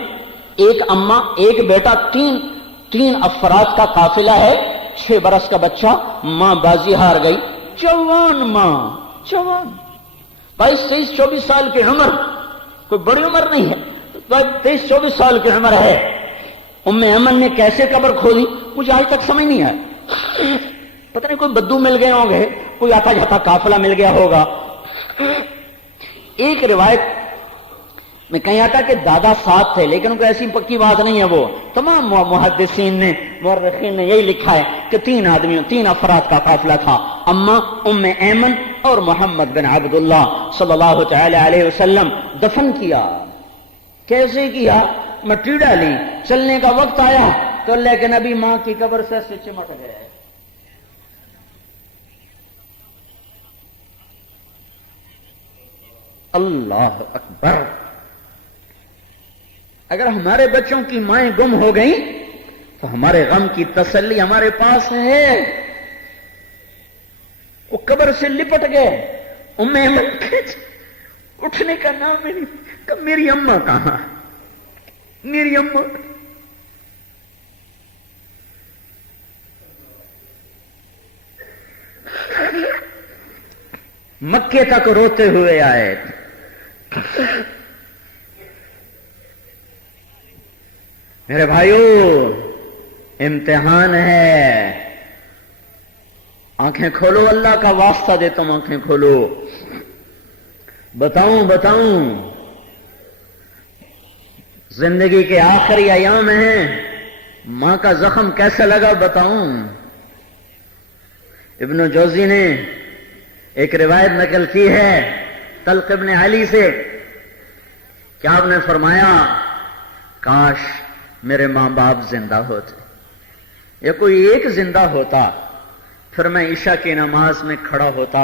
ایک اماں، ایک بیٹا، تین افراد کا قافلہ ہے، 6 برس کا بچہ، ماں بازی ہار گئی، جوان ماں، جوان 22 23 24 سال کی عمر، کوئی بڑی عمر نہیں ہے، 23 24 سال کی عمر ہے۔ ام ایمن نے کیسے قبر کھودی مجھے آج تک سمجھ نہیں آیا۔ پتہ نہیں کوئی بدو مل گئے ہوں گے، کوئی آتا جاتا قافلہ مل گیا ہوگا۔ ایک روایت میں کہیں آتا کہ دادا ساتھ تھے، لیکن کوئی ایسی پکی بات نہیں ہے، وہ تمام محدثین نے، مورخین نے یہی لکھا ہے کہ 3 افراد کا قافلہ تھا، اماں، ام ایمن اور محمد بن عبداللہ صلی اللہ تعالی علیہ وسلم۔ دفن کیا، کیسے کیا؟ مٹی ڈالی، چلنے کا وقت آیا تو اللہ کے نبی ماں کی قبر سے چمٹ گئے۔ اللہ اکبر! اگر ہمارے بچوں کی مائیں گم ہو گئیں تو ہمارے غم کی تسلی ہمارے پاس ہے۔ وہ قبر سے لپٹ گئے، ام ایمن اٹھنے کا نام ہی نہیں، کہ میری اماں کہاں، میری اماں۔ مکے تک روتے ہوئے آئے۔ میرے بھائیو، امتحان ہے، آنکھیں کھولو، اللہ کا واسطہ دے تم آنکھیں کھولو۔ بتاؤں زندگی کے آخری ایام ہیں، ماں کا زخم کیسا لگا بتاؤں۔ ابن جوزی نے ایک روایت نقل کی ہے طلق ابن علی سے، کیا آپ نے فرمایا کاش میرے ماں باپ زندہ ہوتے، یا کوئی ایک زندہ ہوتا، پھر میں عشاء کی نماز میں کھڑا ہوتا،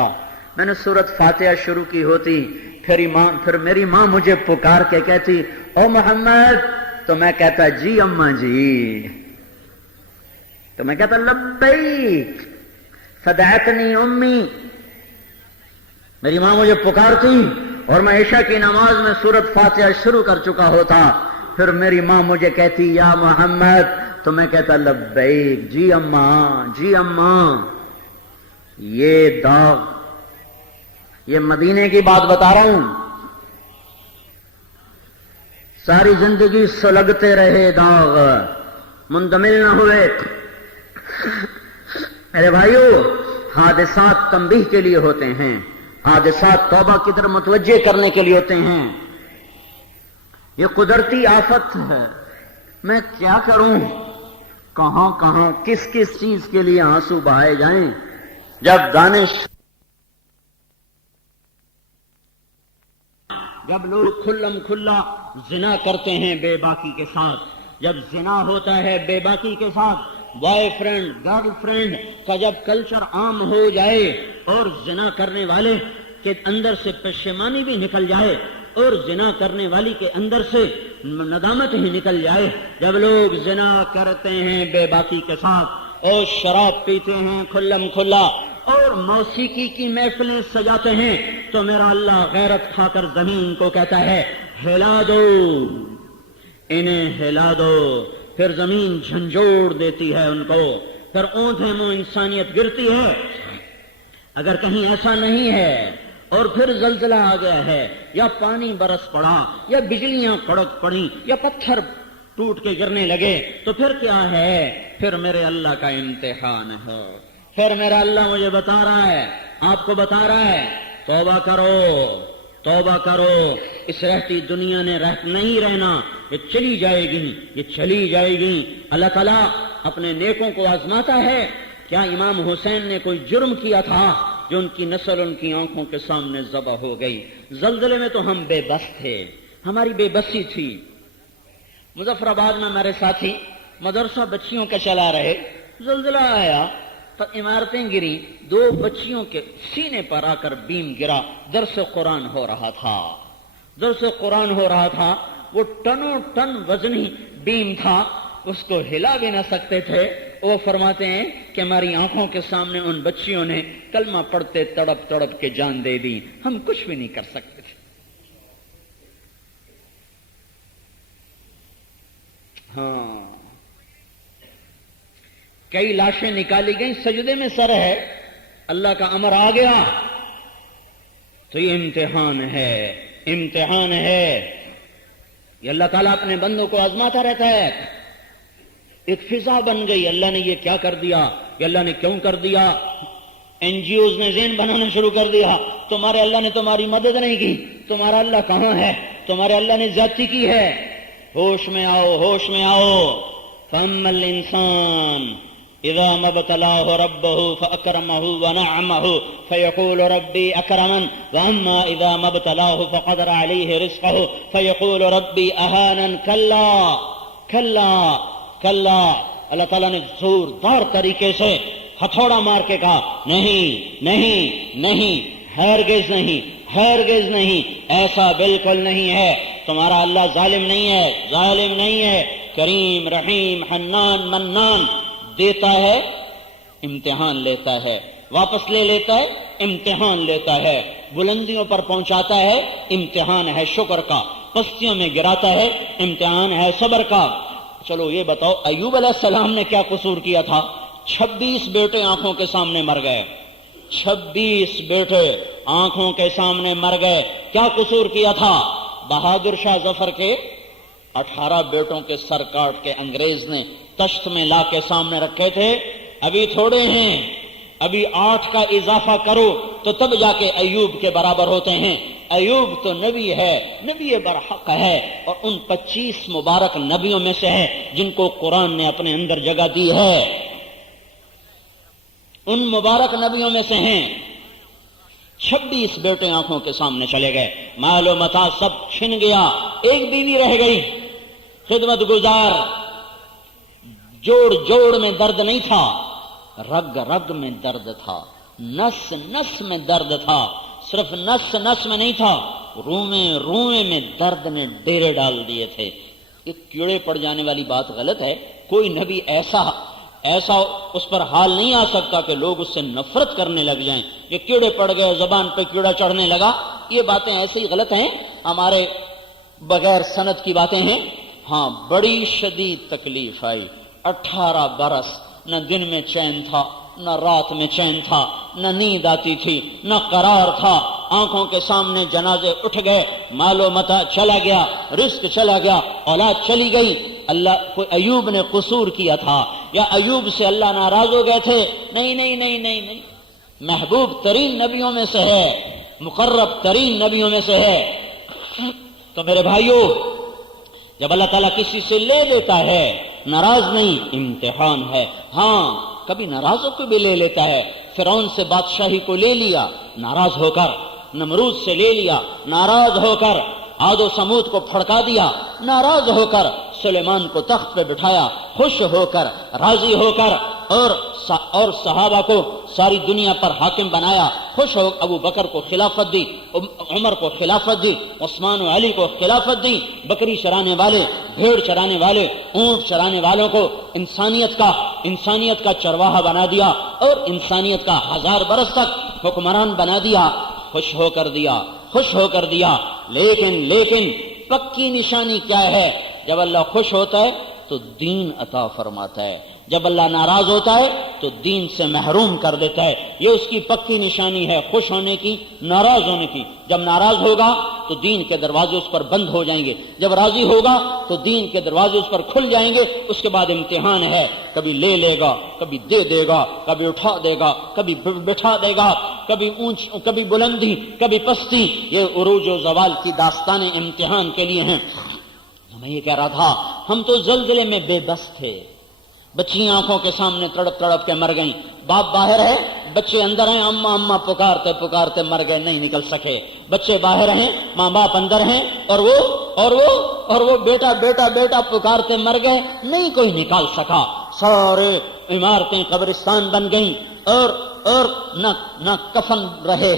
میں نے سورۃ فاتحہ شروع کی ہوتی، پھر میری ماں مجھے پکار کے کہتی او محمد، تو میں کہتا جی اماں جی، تو میں کہتا لبیک فدعتنی امی، میری ماں مجھے پکارتی اور میں عشاء کی نماز میں سورۃ فاتحہ شروع کر چکا ہوتا، پھر میری ماں مجھے کہتی یا محمد، تو میں کہتا لبیک، جی اماں، جی اماں۔ یہ داغ، یہ مدینے کی بات بتا رہا ہوں، ساری زندگی سلگتے رہے داغ، منتمل نہ ہوئے۔ میرے بھائیو، حادثات تنبیہ کے لیے ہوتے ہیں، حادثات توبہ کی طرف متوجہ کرنے کے لیے ہوتے ہیں۔ یہ قدرتی آفت ہے، میں کیا کروں، کہاں کس چیز کے لیے آنسو بہائے جائیں۔ جب لوگ کھلم کھلا زنا کرتے ہیں بے باکی کے ساتھ، جب زنا ہوتا ہے بے باکی کے ساتھ، بوائے فرینڈ گرل فرینڈ کا جب کلچر عام ہو جائے اور زنا کرنے والے کے اندر سے پشیمانی بھی نکل جائے اور زنا کرنے والی کے اندر سے ندامت ہی نکل جائے، جب لوگ زنا کرتے ہیں بے باکی کے ساتھ اور شراب پیتے ہیں کھلم کھلا اور موسیقی کی محفلیں سجاتے ہیں، تو میرا اللہ غیرت کھا کر زمین کو کہتا ہے ہلا دو، انہیں ہلا دو۔ پھر زمین جھنجھوڑ دیتی ہے ان کو، پھر اونٹیں منہ انسانیت گرتی ہے۔ اگر کہیں ایسا نہیں ہے اور پھر زلزلہ آ گیا ہے، یا پانی برس پڑا، یا بجلیاں کڑک پڑی، یا پتھر ٹوٹ کے گرنے لگے، تو پھر کیا ہے؟ پھر میرے اللہ کا امتحان ہے۔ پھر میرا اللہ مجھے بتا رہا ہے، آپ کو بتا رہا ہے توبہ کرو، توبہ کرو، اس رہتی دنیا نے نہیں رہنا، یہ چلی جائے گی، یہ چلی جائے گی۔ اللہ تعالیٰ اپنے نیکوں کو آزماتا ہے۔ کیا امام حسین نے کوئی جرم کیا تھا جو ان کی نسل ان کی آنکھوں کے سامنے ذبح ہو گئی؟ زلزلے میں تو ہم بے بس تھے، ہماری بے بسی تھی۔ مظفر آباد میں ہمارے ساتھی مدرسہ بچیوں کا چلا رہے، زلزلہ آیا تو عمارتیں گری، 2 بچیوں کے سینے پر آ کر بیم گرا، درس قرآن ہو رہا تھا، درس قرآن ہو رہا تھا، وہ ٹنوں ٹن وزنی بیم تھا، اس کو ہلا بھی نہ سکتے تھے وہ فرماتے ہیں کہ ہماری آنکھوں کے سامنے ان بچیوں نے کلمہ پڑھتے تڑپ تڑپ کے جان دے دی، ہم کچھ بھی نہیں کر سکتے تھے۔ ہاں، کئی لاشیں نکالی گئیں، سجدے میں سر ہے، اللہ کا امر آ گیا تو یہ امتحان ہے، امتحان ہے۔ یہ اللہ تعالیٰ اپنے بندوں کو آزماتا رہتا ہے۔ ایک فضا بن گئی، اللہ نے یہ کیا کر دیا، یہ اللہ نے کیوں کر دیا؟ این جی اوز نے ذہن بنانا شروع کر دیا، تمہارے اللہ نے تمہاری مدد نہیں کی، تمہارا اللہ کہاں ہے، تمہارے اللہ نے زیادتی کی ہے۔ ہوش میں آؤ، ہوش میں آؤ۔ فَأَمَّا الْإِنسَانُ اذا ما ابتلاه ربه فاكرمه ونعمه فيقول ربي اكرمن واما اذا ما ابتلاه فقدر عليه رزقه فيقول ربي اهانن۔ کلا کلا کلا، اللہ تعالیٰ نے زوردار طریقے سے ہتھوڑا مار کے کہا نہیں نہیں نہیں، ہرگز نہیں، ہرگز نہیں، ایسا بالکل نہیں ہے۔ تمہارا اللہ ظالم نہیں ہے، ظالم نہیں ہے، کریم رحیم حنان منان، دیتا ہے امتحان لیتا ہے، واپس لے لیتا ہے امتحان لیتا ہے، بلندیوں پر پہنچاتا ہے امتحان ہے شکر کا، پستیوں میں گراتا ہے امتحان ہے صبر کا۔ چلو یہ بتاؤ ایوب علیہ السلام نے کیا قصور کیا تھا؟ 26 بیٹے آنکھوں کے سامنے مر گئے، 26 بیٹے آنکھوں کے سامنے مر گئے، کیا قصور کیا تھا؟ بہادر شاہ ظفر کے 18 بیٹوں کے سر کاٹ کے انگریز نے تشت میں لا کے سامنے رکھے تھے، ابھی تھوڑے ہیں، ابھی 8 کا اضافہ کرو تو تب جا کے ایوب کے برابر ہوتے ہیں۔ ایوب تو نبی ہے، نبی برحق ہے، اور ان 25 مبارک نبیوں میں سے ہے جن کو قرآن نے اپنے اندر جگہ دی ہے، ان مبارک نبیوں میں سے ہیں۔ 26 بیٹے آنکھوں کے سامنے چلے گئے، مال و متاع سب چھن گیا، ایک بیوی رہ گئی خدمت گزار، جوڑ جوڑ میں درد نہیں تھا، رگ رگ میں درد تھا، نس نس میں درد تھا، صرف نس نس میں نہیں تھا، روئیں روئیں میں درد نے ڈیرے ڈال دیے تھے۔ ایک کیڑے پڑ جانے والی بات غلط ہے، کوئی نبی ایسا اس پر حال نہیں آ سکتا کہ لوگ اس سے نفرت کرنے لگ جائیں، یہ کیڑے پڑ گئے، زبان پہ کیڑا چڑھنے لگا، یہ باتیں ایسے ہی غلط ہیں، ہمارے بغیر سند کی باتیں ہیں۔ ہاں، بڑی شدید تکلیف آئی، 18 برس نہ دن میں چین تھا، نہ رات میں چین تھا، نہ نیند آتی تھی، نہ قرار تھا، آنکھوں کے سامنے جنازے اٹھ گئے، مال و متاع چلا گیا، رزق چلا گیا، اولاد چلی گئی۔ اللہ کوئی ایوب نے قصور کیا تھا یا ایوب سے اللہ ناراض ہو گئے تھے؟ نہیں نہیں نہیں نہیں نہیں، محبوب ترین نبیوں میں سے ہے، مقرب ترین نبیوں میں سے ہے۔ تو میرے بھائیوں، جب اللہ تعالیٰ کسی سے لے لیتا ہے، ناراض نہیں، امتحان ہے۔ ہاں، کبھی ناراض ہو کے بھی لے لیتا ہے، فرعون سے بادشاہی کو لے لیا ناراض ہو کر، نمرود سے لے لیا ناراض ہو کر، عاد و سمود کو پھڑکا دیا ناراض ہو کر، سلیمان کو تخت پہ بٹھایا خوش ہو کر، راضی ہو کر، اور صحابہ کو ساری دنیا پر حاکم بنایا خوش ہو، ابو بکر کو خلافت دی، عمر کو خلافت دی، عثمان و علی کو خلافت دی، بکری چرانے والے، بھیڑ چرانے والے، اونٹ چرانے والوں کو انسانیت کا چرواہا بنا دیا، اور انسانیت کا 1000 برس تک حکمران بنا دیا، خوش ہو کر دیا۔ لیکن پکی نشانی کیا ہے؟ جب اللہ خوش ہوتا ہے تو دین عطا فرماتا ہے، جب اللہ ناراض ہوتا ہے تو دین سے محروم کر دیتا ہے۔ یہ اس کی پکی نشانی ہے، خوش ہونے کی، ناراض ہونے کی۔ جب ناراض ہوگا تو دین کے دروازے اس پر بند ہو جائیں گے، جب راضی ہوگا تو دین کے دروازے اس پر کھل جائیں گے۔ اس کے بعد امتحان ہے، کبھی لے لے گا، کبھی دے دے گا، کبھی اٹھا دے گا، کبھی بٹھا دے گا، کبھی بلندی، کبھی پستی۔ یہ عروج و زوال کی داستانیں امتحان کے لیے ہیں۔ میں یہ کہہ رہا تھا، ہم تو زلزلے میں بے بس تھے، بچیاں آنکھوں کے سامنے تڑپ تڑپ کے مر گئیں، باپ باہر ہے، بچے اندر ہیں، اماں اماں پکارتے پکارتے مر گئے، نہیں نکل سکے، بچے باہر ہیں، ماں باپ اندر ہیں، اور وہ بیٹا بیٹا بیٹا پکارتے مر گئے، نہیں کوئی نکال سکا، سارے عمارتیں قبرستان بن گئیں، اور نہ کفن رہے،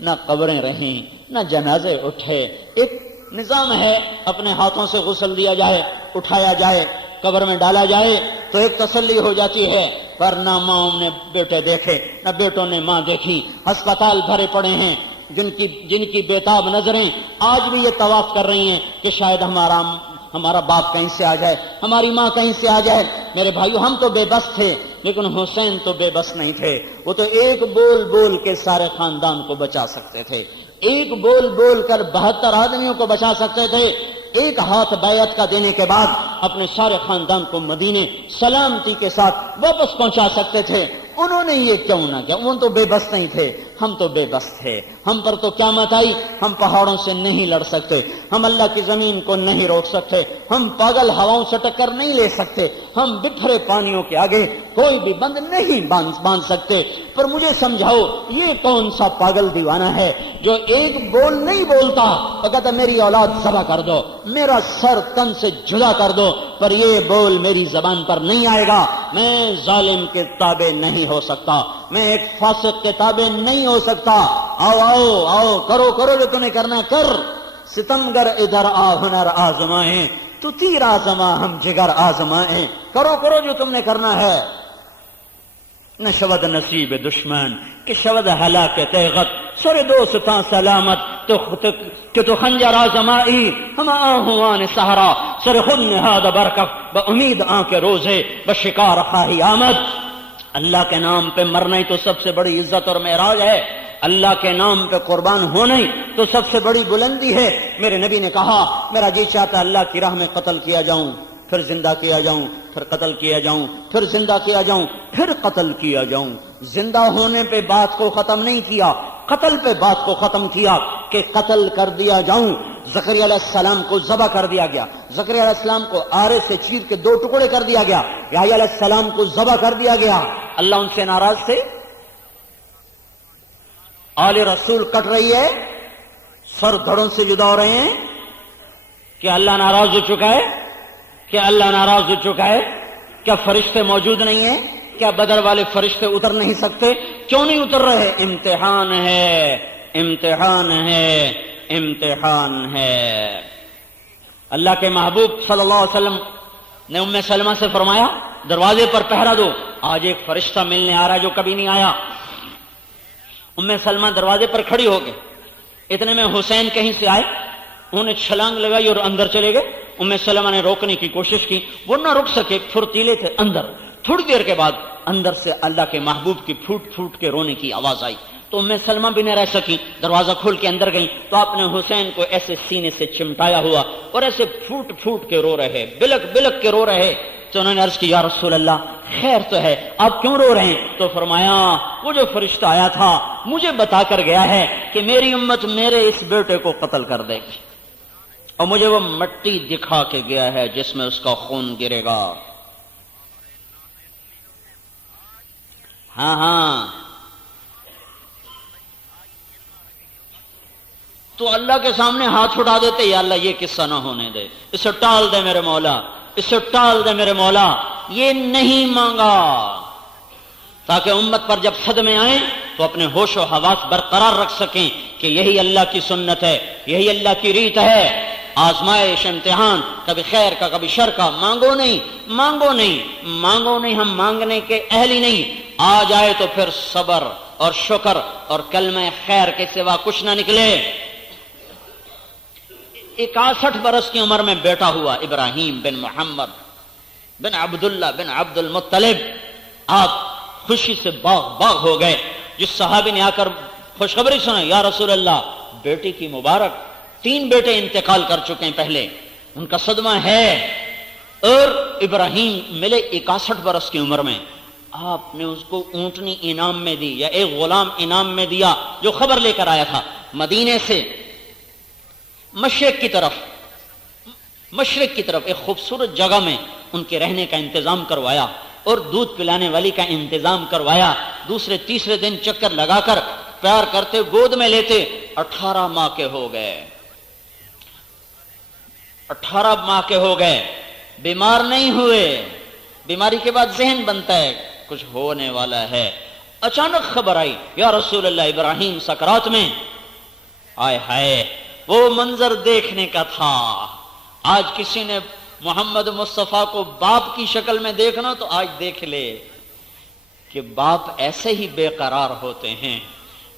نہ قبریں رہیں، نہ جنازے اٹھے۔ ایک نظام ہے، اپنے ہاتھوں سے غسل دیا جائے، اٹھایا جائے، قبر میں ڈالا جائے تو ایک تسلی ہو جاتی ہے، پر نہ ماں نے بیٹے دیکھے نہ بیٹوں نے ماں دیکھی، ہسپتال بھرے پڑے ہیں، جن کی بےتاب نظریں آج بھی یہ طواف کر رہی ہیں کہ شاید ہمارا باپ کہیں سے آ جائے، ہماری ماں کہیں سے آ جائے۔ میرے بھائیو، ہم تو بے بس تھے لیکن حسین تو بے بس نہیں تھے، وہ تو ایک بول بول کے سارے خاندان کو بچا سکتے تھے، ایک بول بول کر 72 آدمیوں کو بچا سکتے تھے، ایک ہاتھ بیعت کا دینے کے بعد اپنے سارے خاندان کو مدینے سلامتی کے ساتھ واپس پہنچا سکتے تھے۔ انہوں نے یہ کیوں نہ کیا؟ وہ تو بے بس نہیں تھے، ہم تو بے بس تھے، ہم پر تو قیامت آئی، ہم پہاڑوں سے نہیں لڑ سکتے، ہم اللہ کی زمین کو نہیں روک سکتے، ہم پاگل ہواؤں سے ٹکر نہیں لے سکتے، ہم بکھرے پانیوں کے آگے کوئی بھی بند نہیں باندھ سکتے۔ پر مجھے سمجھاؤ، یہ کون سا پاگل دیوانہ ہے جو ایک بول نہیں بولتا تو کہتا میری اولاد ذبح کر دو، میرا سر تن سے جدا کر دو، پر یہ بول میری زبان پر نہیں آئے گا، میں ظالم کے تابع نہیں ہو سکتا، میں ایک فاسق کے تابع نہیں ہو سکتا۔ آؤ آؤ آؤ، کرو کرو جو تمہیں کرنا کر، ستمگر ادھر آ ہنر آزمائیں، تو تیر آزما ہم جگر آزمائیں، کرو کرو جو تم نے کرنا ہے۔ نہ شود نصیب دشمن کہ شود ہلاک تیغت، سر دوستاں سلامت تو خنجر آزمائی، ہم آہوان سہرا سر خود نہاد برکف، بامید آنکھ روزے بشکار خواہی آمد۔ اللہ کے نام پہ مرنا ہی تو سب سے بڑی عزت اور معراج ہے، اللہ کے نام پہ قربان ہونا ہی تو سب سے بڑی بلندی ہے۔ میرے نبی نے کہا میرا جی چاہتا اللہ کی راہ میں قتل کیا جاؤں، پھر زندہ کیا جاؤں، پھر قتل کیا جاؤں، پھر زندہ کیا جاؤں، پھر قتل کیا جاؤں۔ زندہ ہونے پہ بات کو ختم نہیں کیا، قتل پہ بات کو ختم کیا کہ قتل کر دیا جاؤں۔ زکریا علیہ السلام کو ذبح کر دیا گیا، زکریا علیہ السلام کو آرے سے چیر کے 2 ٹکڑے کر دیا گیا، یحییٰ علیہ السلام کو ذبح کر دیا گیا۔ اللہ ان سے ناراض تھے؟ آل رسول کٹ رہی ہے، سر دھڑوں سے جدا ہو رہے ہیں، کیا اللہ ناراض ہو چکا ہے؟ کیا اللہ ناراض ہو چکا ہے؟ کیا فرشتے موجود نہیں ہیں؟ کیا بدر والے فرشتے اتر نہیں سکتے؟ کیوں نہیں اتر رہے؟ امتحان ہے، امتحان ہے، امتحان ہے۔ اللہ کے محبوب صلی اللہ علیہ وسلم نے ام سلمہ سے فرمایا دروازے پر پہرا دو، آج ایک فرشتہ ملنے آ رہا ہے جو کبھی نہیں آیا۔ ام سلمہ دروازے پر کھڑی ہو گئی، اتنے میں حسین کہیں سے آئے، انہوں نے چھلانگ لگائی اور اندر چلے گئے۔ ام سلمہ نے روکنے کی کوشش کی، وہ نہ رک سکے، پھرتیلے تھے اندر۔ تھوڑی دیر کے بعد اندر سے اللہ کے محبوب کی پھوٹ پھوٹ کے رونے کی آواز آئی، تو ام سلمہ بھی نہ رہ سکی، دروازہ کھول کے اندر گئی تو آپ نے حسین کو ایسے سینے سے چمٹایا ہوا اور ایسے پھوٹ پھوٹ کے رو رہے، بلک بلک کے رو رہے۔ تو انہوں نے عرض کی یا رسول اللہ خیر تو ہے، آپ کیوں رو رہے ہیں؟ تو فرمایا وہ جو فرشتہ آیا تھا مجھے بتا کر گیا ہے کہ میری امت میرے اس بیٹے کو قتل کر دے گی، اور مجھے وہ مٹی دکھا کے گیا ہے جس میں اس کا خون گرے گا۔ ہاں ہاں، تو اللہ کے سامنے ہاتھ اٹھا دیتے، یا اللہ یہ قصہ نہ ہونے دے، اسے ٹال دے میرے مولا، اسے ٹال دے میرے مولا۔ یہ نہیں مانگا تاکہ امت پر جب صدمے آئیں تو اپنے ہوش و حواس برقرار رکھ سکیں کہ یہی اللہ کی سنت ہے، یہی اللہ کی ریت ہے۔ آزمائش، امتحان، کبھی خیر کا کبھی شر کا، مانگو نہیں، مانگو نہیں، مانگو نہیں، ہم مانگنے کے اہل ہی نہیں۔ آ جائے تو پھر صبر اور شکر اور کلمہ خیر کے سوا کچھ نہ نکلے۔ 61 برس کی عمر میں بیٹا ہوا ابراہیم بن محمد بن عبداللہ بن عبد المطلب، آپ خوشی سے باغ باغ ہو گئے۔ جس صحابی نے آ کر خوشخبری سنائی، یا رسول اللہ بیٹی کی مبارک، 3 بیٹے انتقال کر چکے ہیں پہلے، ان کا صدمہ ہے، اور ابراہیم ملے 61 برس کی عمر میں۔ آپ نے اس کو اونٹنی انعام میں دی، یا ایک غلام انعام میں دیا جو خبر لے کر آیا تھا مدینے سے مشرق کی طرف ایک خوبصورت جگہ میں ان کے رہنے کا انتظام کروایا اور دودھ پلانے والی کا انتظام کروایا۔ دوسرے تیسرے دن چکر لگا کر پیار کرتے، گود میں لیتے، 18 ماہ کے ہو گئے، 18 ماہ کے ہو گئے، بیمار نہیں ہوئے۔ بیماری کے بعد ذہن بنتا ہے کچھ ہونے والا ہے۔ اچانک خبر آئی یا رسول اللہ ابراہیم سکرات میں۔ آئے ہائے، وہ منظر دیکھنے کا تھا۔ آج کسی نے محمد مصطفیٰ کو باپ کی شکل میں دیکھنا تو آج دیکھ لے کہ باپ ایسے ہی بے قرار ہوتے ہیں.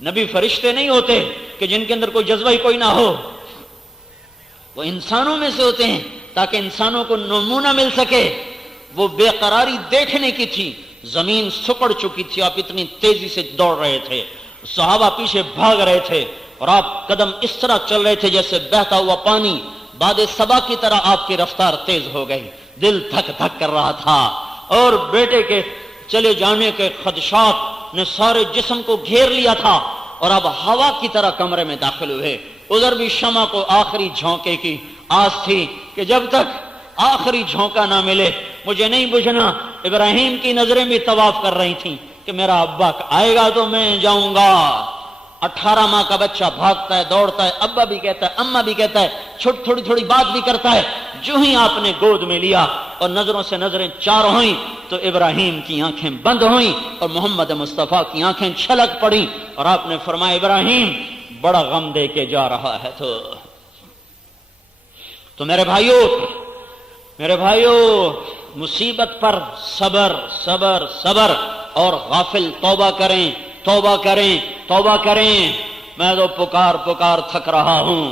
نبی فرشتے نہیں ہوتے کہ جن کے اندر کوئی جذبہ ہی کوئی نہ ہو، وہ انسانوں میں سے ہوتے ہیں تاکہ انسانوں کو نمونہ مل سکے. وہ بے قراری دیکھنے کی تھی، زمین سکڑ چکی تھی، آپ اتنی تیزی سے دوڑ رہے تھے، صحابہ پیچھے بھاگ رہے تھے اور آپ قدم اس طرح چل رہے تھے جیسے بہتا ہوا پانی. باد صبا کی طرح آپ کی رفتار تیز ہو گئی، دل دھک دھک کر رہا تھا اور بیٹے کے چلے جانے کے خدشات نے سارے جسم کو گھیر لیا تھا اور اب ہوا کی طرح کمرے میں داخل ہوئے. ادھر بھی شمع کو آخری جھونکے کی آس تھی کہ جب تک آخری جھونکا نہ ملے مجھے نہیں بجھنا. ابراہیم کی نظریں بھی طواف کر رہی تھیں کہ میرا ابا آئے گا تو میں جاؤں گا. 18 ماہ کا بچہ بھاگتا ہے، دوڑتا ہے، ابا بھی کہتا ہے، اماں بھی کہتا ہے، تھوڑی تھوڑی بات بھی کرتا ہے. جو ہی آپ نے گود میں لیا اور نظروں سے نظریں چار ہوئیں تو ابراہیم کی آنکھیں بند ہوئیں اور محمد مصطفیٰ کی آنکھیں چھلک پڑیں اور آپ نے فرمایا ابراہیم بڑا غم دے کے جا رہا ہے. تو میرے بھائیو مصیبت پر صبر صبر صبر، اور غافل توبہ کریں توبہ کریں توبہ کریں. میں تو پکار تھک رہا ہوں.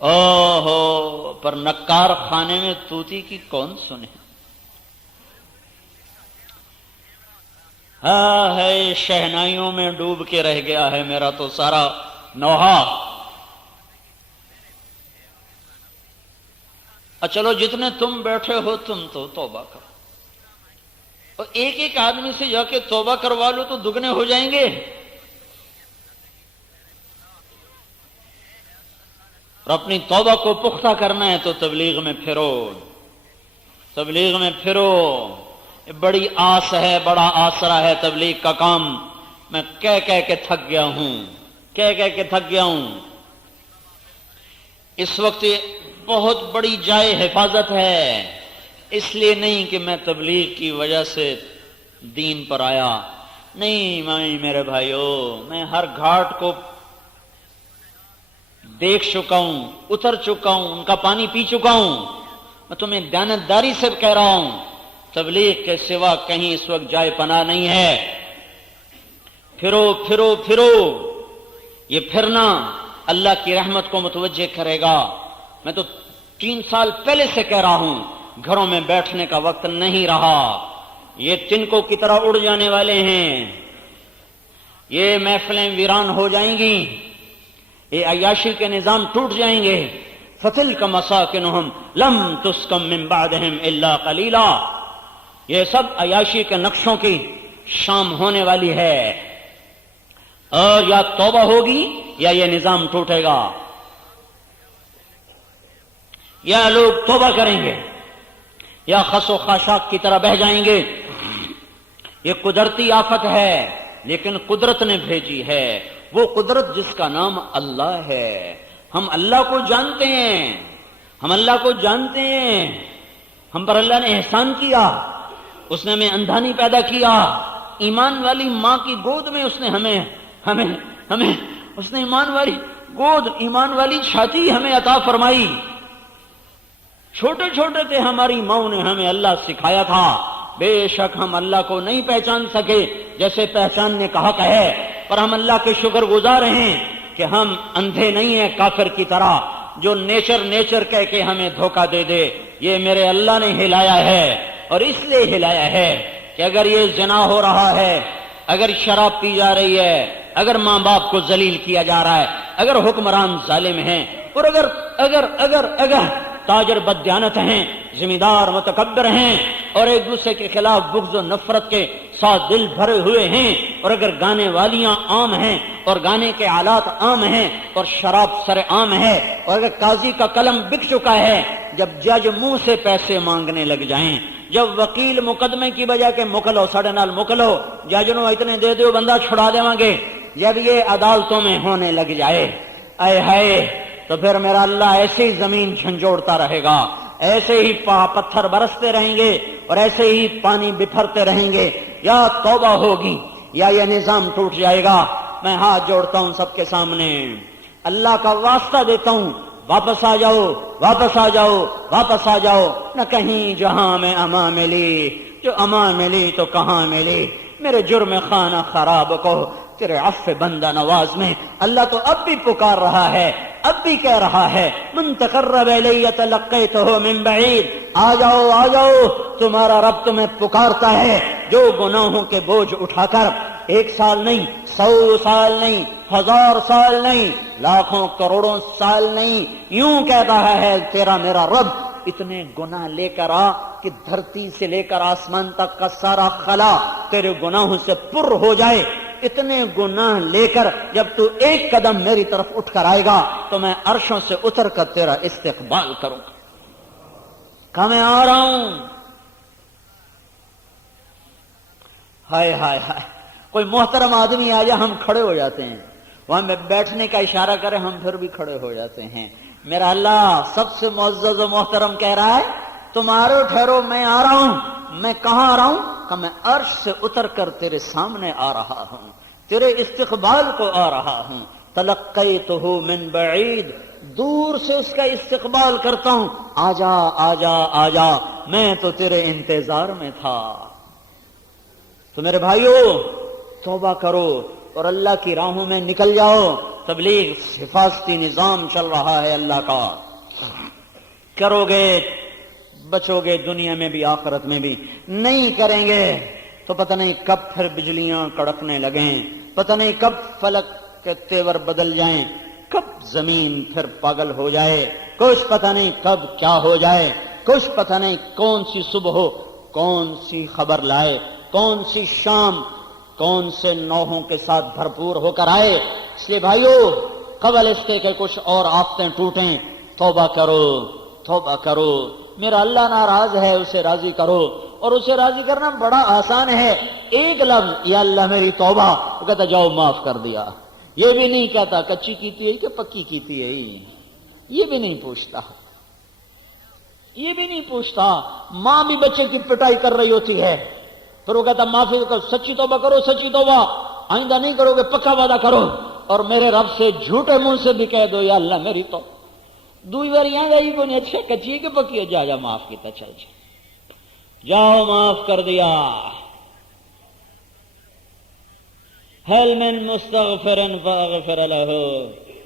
اوہو، پر نکار خانے میں طوطی کی کون سنے. ہاں ہے شہنائیوں میں ڈوب کے رہ گیا ہے میرا تو سارا نوحہ. چلو جتنے تم بیٹھے ہو تم تو توبہ کرو، اور ایک ایک آدمی سے جا کے توبہ کروا لو تو دگنے ہو جائیں گے. اور اپنی توبہ کو پختہ کرنا ہے تو تبلیغ میں پھرو. بڑی آس ہے، بڑا آسرا ہے تبلیغ کا کام. میں کہہ کے تھک گیا ہوں. اس وقت بہت بڑی جائے حفاظت ہے، اس لیے نہیں کہ میں تبلیغ کی وجہ سے دین پر آیا، نہیں میرے بھائیو، میں ہر گھاٹ کو دیکھ چکا ہوں، اتر چکا ہوں، ان کا پانی پی چکا ہوں. میں تمہیں دیانتداری سے کہہ رہا ہوں تبلیغ کے سوا کہیں اس وقت جائے پناہ نہیں ہے. پھرو. یہ پھرنا اللہ کی رحمت کو متوجہ کرے گا. میں تو 3 سال پہلے سے کہہ رہا ہوں گھروں میں بیٹھنے کا وقت نہیں رہا. یہ تنکوں کی طرح اڑ جانے والے ہیں، یہ محفلیں ویران ہو جائیں گی، یہ عیاشی کے نظام ٹوٹ جائیں گے. فَتِلْكَ مَسَاكِنُهُمْ لَمْ تُسْكَنْ مِنْ بَعْدِهِمْ إِلَّا قَلِيلًا. یہ سب عیاشی کے نقشوں کی شام ہونے والی ہے، اور یا توبہ ہوگی یا یہ نظام ٹوٹے گا. یا لوگ توبہ کریں گے یا خس و خاشاک کی طرح بہہ جائیں گے. یہ قدرتی آفت ہے لیکن قدرت نے بھیجی ہے، وہ قدرت جس کا نام اللہ ہے. ہم اللہ کو جانتے ہیں، ہم پر اللہ نے احسان کیا. اس نے ہمیں اندھا نہیں پیدا کیا، ایمان والی ماں کی گود میں اس نے ہمیں اس نے ایمان والی چھاتی ہمیں عطا فرمائی. چھوٹے تھے ہماری ماں نے ہمیں اللہ سکھایا تھا. بے شک ہم اللہ کو نہیں پہچان سکے جیسے پہچاننے کا حق ہے، پر ہم اللہ کے شکر گزار ہیں کہ ہم اندھے نہیں ہیں کافر کی طرح جو نیچر کہہ کے ہمیں دھوکہ دے دے. یہ میرے اللہ نے ہلایا ہے، اور اس لیے ہلایا ہے کہ اگر یہ زنا ہو رہا ہے، اگر شراب پی جا رہی ہے، اگر ماں باپ کو ذلیل کیا جا رہا ہے، اگر حکمران ظالم ہیں، اور اگر تاجر بددیانت ہیں، ذمہ دار متکبر ہیں، اور ایک دوسرے کے خلاف بغض و نفرت کے ساتھ دل بھرے ہوئے ہیں، اور اگر گانے والیاں عام ہیں اور گانے کے آلات عام ہیں اور شراب سر عام ہے، اور اگر قاضی کا قلم بک چکا ہے، جب جج منہ سے پیسے مانگنے لگ جائیں، جب وکیل مقدمے کی بجا کے مکلو ساڑھے نال مکلو ججنوں اتنے دے دیو بندہ چھڑا دیں گے، جب یہ عدالتوں میں ہونے لگ جائے، اے ہائے، تو پھر میرا اللہ ایسے ہی زمین جھنجھوڑتا رہے گا، ایسے ہی پتھر برستے رہیں گے اور ایسے ہی پانی بپھرتے رہیں گے. یا توبہ ہوگی یا یہ نظام ٹوٹ جائے گا. میں ہاتھ جوڑتا ہوں سب کے سامنے، اللہ کا واسطہ دیتا ہوں، واپس آ جاؤ، واپس آ جاؤ، واپس آ جاؤ، نہ کہیں جہاں میں امان ملی، جو امان ملی تو کہاں ملی، میرے جرم خانہ خراب کو تیرے عفو بندہ نواز میں اللہ تو اب بھی پکار رہا ہے، اب بھی کہہ رہا ہے من تقرب الی تلقیتہ من بعید، آ جاؤ آ جاؤ، تمہارا رب تمہیں پکارتا ہے، جو گناہوں کے بوجھ اٹھا کر 1 سال نہیں، 100 سال نہیں، 1000 سال نہیں، لاکھوں کروڑوں سال نہیں، یوں کہہ رہا ہے تیرا میرا رب اتنے گناہ لے کر آ کہ دھرتی سے لے کر آسمان تک کا سارا خلا تیرے گناہوں سے پر ہو جائے، اتنے گناہ لے کر جب تو 1 قدم میری طرف اٹھ کر آئے گا تو میں عرشوں سے اتر کر تیرا استقبال کروں گا، کہ میں آ رہا ہوں۔ ہائے ہائے ہائے، کوئی محترم آدمی آ جائے ہم کھڑے ہو جاتے ہیں، وہاں میں بیٹھنے کا اشارہ کرے ہم پھر بھی کھڑے ہو جاتے ہیں۔ میرا اللہ سب سے معزز و محترم کہہ رہا ہے تمہارو ٹھہرو میں آ رہا ہوں، میں کہاں آ رہا ہوں؟ کہ میں عرش سے اتر کر تیرے سامنے آ رہا ہوں، تیرے استقبال کو آ رہا ہوں۔ تلقیتہ من بعید، دور سے اس کا استقبال کرتا ہوں، آجا آجا آجا، میں تو تیرے انتظار میں تھا۔ تو میرے بھائیو توبہ کرو اور اللہ کی راہوں میں نکل جاؤ، تبلیغ حفاظتی نظام چل رہا ہے اللہ کا، کرو گے بچو گے دنیا میں بھی آخرت میں بھی، نہیں کریں گے تو پتہ نہیں کب پھر بجلیاں کڑکنے لگیں، پتہ نہیں کب فلک کے تیور بدل جائیں، کب زمین پھر پاگل ہو جائے، کچھ پتہ نہیں کب کیا ہو جائے، کچھ پتہ نہیں کون سی صبح ہو، کون سی خبر لائے، کون سی شام کون سے نوحوں کے ساتھ بھرپور ہو کر آئے۔ اس لیے بھائیو قبل اس کے کہ کچھ اور آفتیں ٹوٹیں توبہ کرو، توبہ کرو، میرا اللہ ناراض ہے اسے راضی کرو، اور اسے راضی کرنا بڑا آسان ہے، 1 لفظ یا اللہ میری توبہ، وہ کہتا جاؤ معاف کر دیا، یہ بھی نہیں کہتا کچی کیتی ہے کہ پکی کیتی ہے، یہ بھی نہیں پوچھتا، یہ بھی نہیں پوچھتا۔ ماں بھی بچے کی پٹائی کر رہی ہوتی ہے، پھر وہ کہتا معافی کرو، سچی توبہ کرو، سچی توبہ، آئندہ نہیں کرو گے، پکا وعدہ کرو، اور میرے رب سے جھوٹے منہ سے بھی کہہ دو یا اللہ میری توبہ، دوئی بار یہاں گئی کو نہیں، اچھے کچی کہ پکی ہے، جا جا معاف کیتا، چل جا جاؤ معاف کر دیا۔ هل من مستغفر فاغفر له،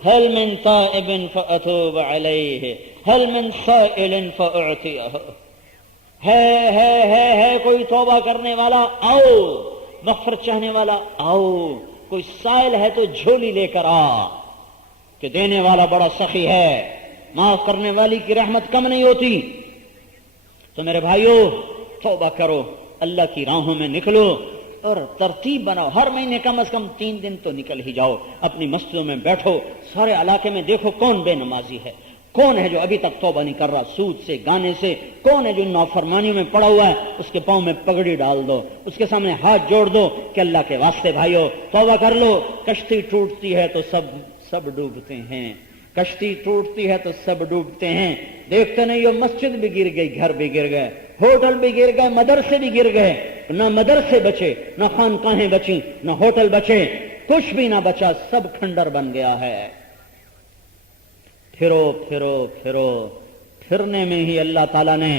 هل من تائب فاتوب عليه، هل من سائل فاعطيه، ہے کوئی توبہ کرنے والا آؤ، مغفرت چاہنے والا آؤ، کوئی سائل ہے تو جھولی لے کر آ، کہ دینے والا بڑا سخی ہے، معاف کرنے والی کی رحمت کم نہیں ہوتی۔ تو میرے بھائیو توبہ کرو، اللہ کی راہوں میں نکلو، اور ترتیب بناؤ، ہر مہینے کم از کم 3 دن تو نکل ہی جاؤ، اپنی مسجدوں میں بیٹھو، سارے علاقے میں دیکھو کون بے نمازی ہے، کون ہے جو ابھی تک توبہ نہیں کر رہا، سود سے گانے سے، کون ہے جو نافرمانیوں میں پڑا ہوا ہے، اس کے پاؤں میں پگڑی ڈال دو، اس کے سامنے ہاتھ جوڑ دو کہ اللہ کے واسطے بھائیو توبہ کر لو، کشتی ٹوٹتی ہے تو سب ڈوبتے ہیں، کشتی ٹوٹتی ہے تو سب ڈوبتے ہیں، دیکھتے نہیں ہو مسجد بھی گر گئی، گھر بھی گر گئے، ہوٹل بھی گر گئے، مدرسے بھی گر گئے، نہ مدرسے بچے، نہ خانقاہیں بچیں، نہ ہوٹل بچے، کچھ بھی نہ بچا، سب کھنڈر بن گیا ہے۔ پھرو پھرو پھرو، پھرنے میں ہی اللہ تعالیٰ نے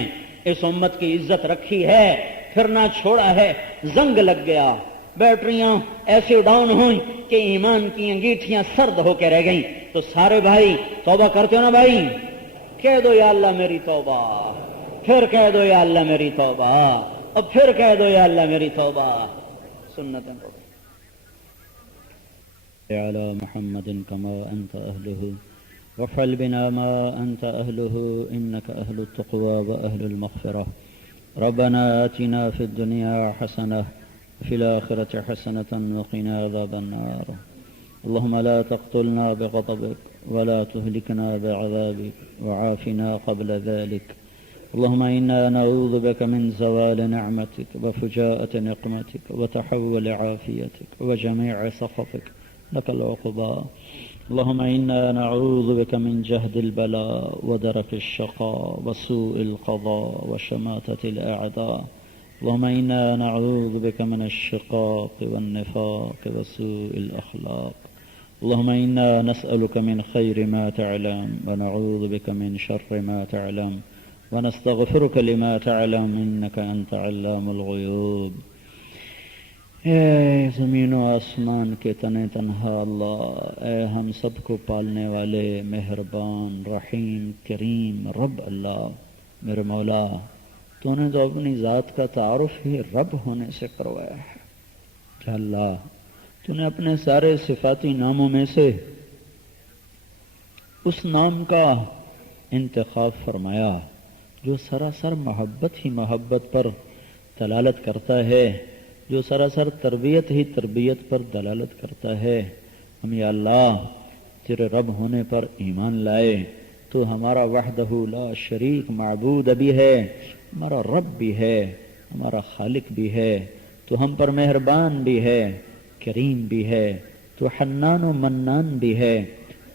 اس امت کی عزت رکھی ہے، پھرنا چھوڑا ہے، زنگ لگ گیا، بیٹریاں ایسے ڈاؤن ہوئیں کہ ایمان کی انگیٹھیاں سرد ہو کے رہ گئیں۔ تو سارے بھائی توبہ کرتے ہو نا بھائی، کہہ دو یا اللہ میری توبہ، پھر کہہ دو یا اللہ میری توبہ، اور پھر کہہ دو یا اللہ میری توبہ۔ سنتیں کو علی محمد کما انت اہلہ وافعل بنا ما انت اہلہ انک اہل التقوى واہل المغفرہ۔ ربنا آتنا فی الدنیا حسنہ وفی الآخرة حسنة وقنا عذاب النار۔ اللهم لا تقتلنا بغضبك ولا تهلكنا بعذابك وعافنا قبل ذلك۔ اللهم إنا نعوذ بك من زوال نعمتك وفجاءة نقمتك وتحول عافيتك وجميع سخطك لك العقبى۔ اللهم إنا نعوذ بك من جهد البلاء ودرك الشقاء وسوء القضاء وشماتة الأعداء۔ اللهم إنا نعوذ بك من الشقاق والنفاق وسوء الأخلاق۔ اللهم إنا نسألك من خير ما تعلم ونعوذ بك من شر ما تعلم ونستغفرك لما تعلم إنك أنت علام الغيوب. اے زمین و آسمان کے تنے تنہا اللہ، اے ہم سب کو پالنے والے مہربان رحیم کریم رب اللہ، میرے مولا تو نے تو اپنی ذات کا تعارف ہی رب ہونے سے کروایا ہے. کہ اللہ تو نے اپنے سارے صفاتی ناموں میں سے اس نام کا انتخاب فرمایا جو سراسر محبت ہی محبت پر دلالت کرتا ہے، جو سراسر تربیت ہی تربیت پر دلالت کرتا ہے. ہم یا اللہ تیرے رب ہونے پر ایمان لائے. تو ہمارا وحدہ لا شریک معبود بھی ہے، ہمارا رب بھی ہے، ہمارا خالق بھی ہے. تو ہم پر مہربان بھی ہے، کریم بھی ہے، تو حنان و منان بھی ہے،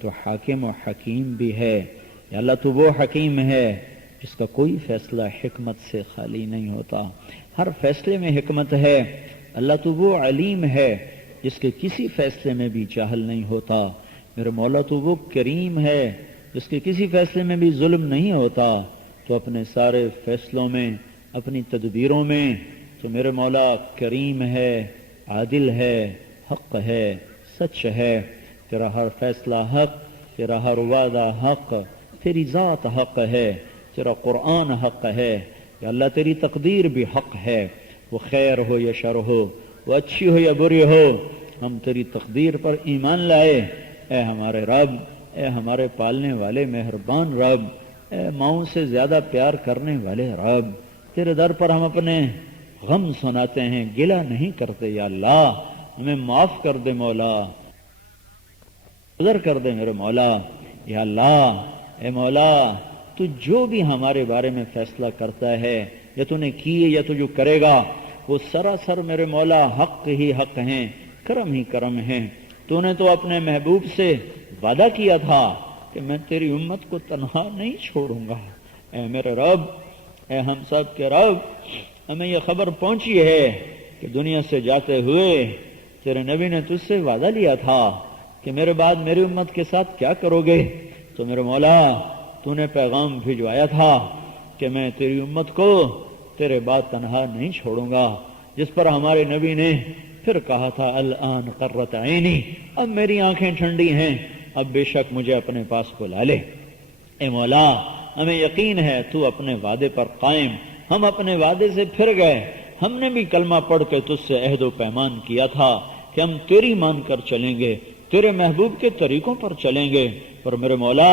تو حاکم و حکیم بھی ہے. یا اللہ تو وہ حکیم ہے جس کا کوئی فیصلہ حکمت سے خالی نہیں ہوتا، ہر فیصلے میں حکمت ہے. اللہ تو وہ علیم ہے جس کے کسی فیصلے میں بھی جہل نہیں ہوتا. میرے مولا تو وہ کریم ہے جس کے کسی فیصلے میں بھی ظلم نہیں ہوتا. تو اپنے سارے فیصلوں میں، اپنی تدبیروں میں تو میرے مولا کریم ہے، عادل ہے، حق ہے، سچ ہے. تیرا ہر فیصلہ حق، تیرا ہر وعدہ حق، تیری ذات حق ہے، تیرا قرآن حق ہے. یا اللہ تیری تقدیر بھی حق ہے، وہ خیر ہو یا شر ہو، وہ اچھی ہو یا بری ہو، ہم تیری تقدیر پر ایمان لائے. اے ہمارے رب، اے ہمارے پالنے والے مہربان رب، اے ماؤں سے زیادہ پیار کرنے والے رب، تیرے در پر ہم اپنے غم سناتے ہیں، گلہ نہیں کرتے. یا اللہ ہمیں معاف کر دے مولا، گزر کر دے میرے مولا. یا اللہ اے مولا تو جو بھی ہمارے بارے میں فیصلہ کرتا ہے، یا تو نے کیے یا تو جو کرے گا، وہ سراسر میرے مولا حق ہی حق ہیں، کرم ہی کرم ہیں. تو نے تو اپنے محبوب سے وعدہ کیا تھا کہ میں تیری امت کو تنہا نہیں چھوڑوں گا. اے میرے رب، اے ہم سب کے رب، ہمیں یہ خبر پہنچی ہے کہ دنیا سے جاتے ہوئے تیرے نبی نے تجھ سے وعدہ لیا تھا کہ میرے بعد میری امت کے ساتھ کیا کرو گے. تو میرے مولا تو نے پیغام بھجوایا تھا کہ میں تیری امت کو تیرے بعد تنہا نہیں چھوڑوں گا. جس پر ہمارے نبی نے پھر کہا تھا الآن قرۃ عینی، اب میری آنکھیں ٹھنڈی ہیں، اب بے شک مجھے اپنے پاس بلا لے. اے مولا ہمیں یقین ہے تو اپنے وعدے پر قائم. ہم اپنے وعدے سے پھر گئے. ہم نے بھی کلمہ پڑھ کے تجھ سے عہد و پیمان کیا تھا کہ ہم تیری مان کر چلیں گے، تیرے محبوب کے طریقوں پر چلیں گے. پر میرے مولا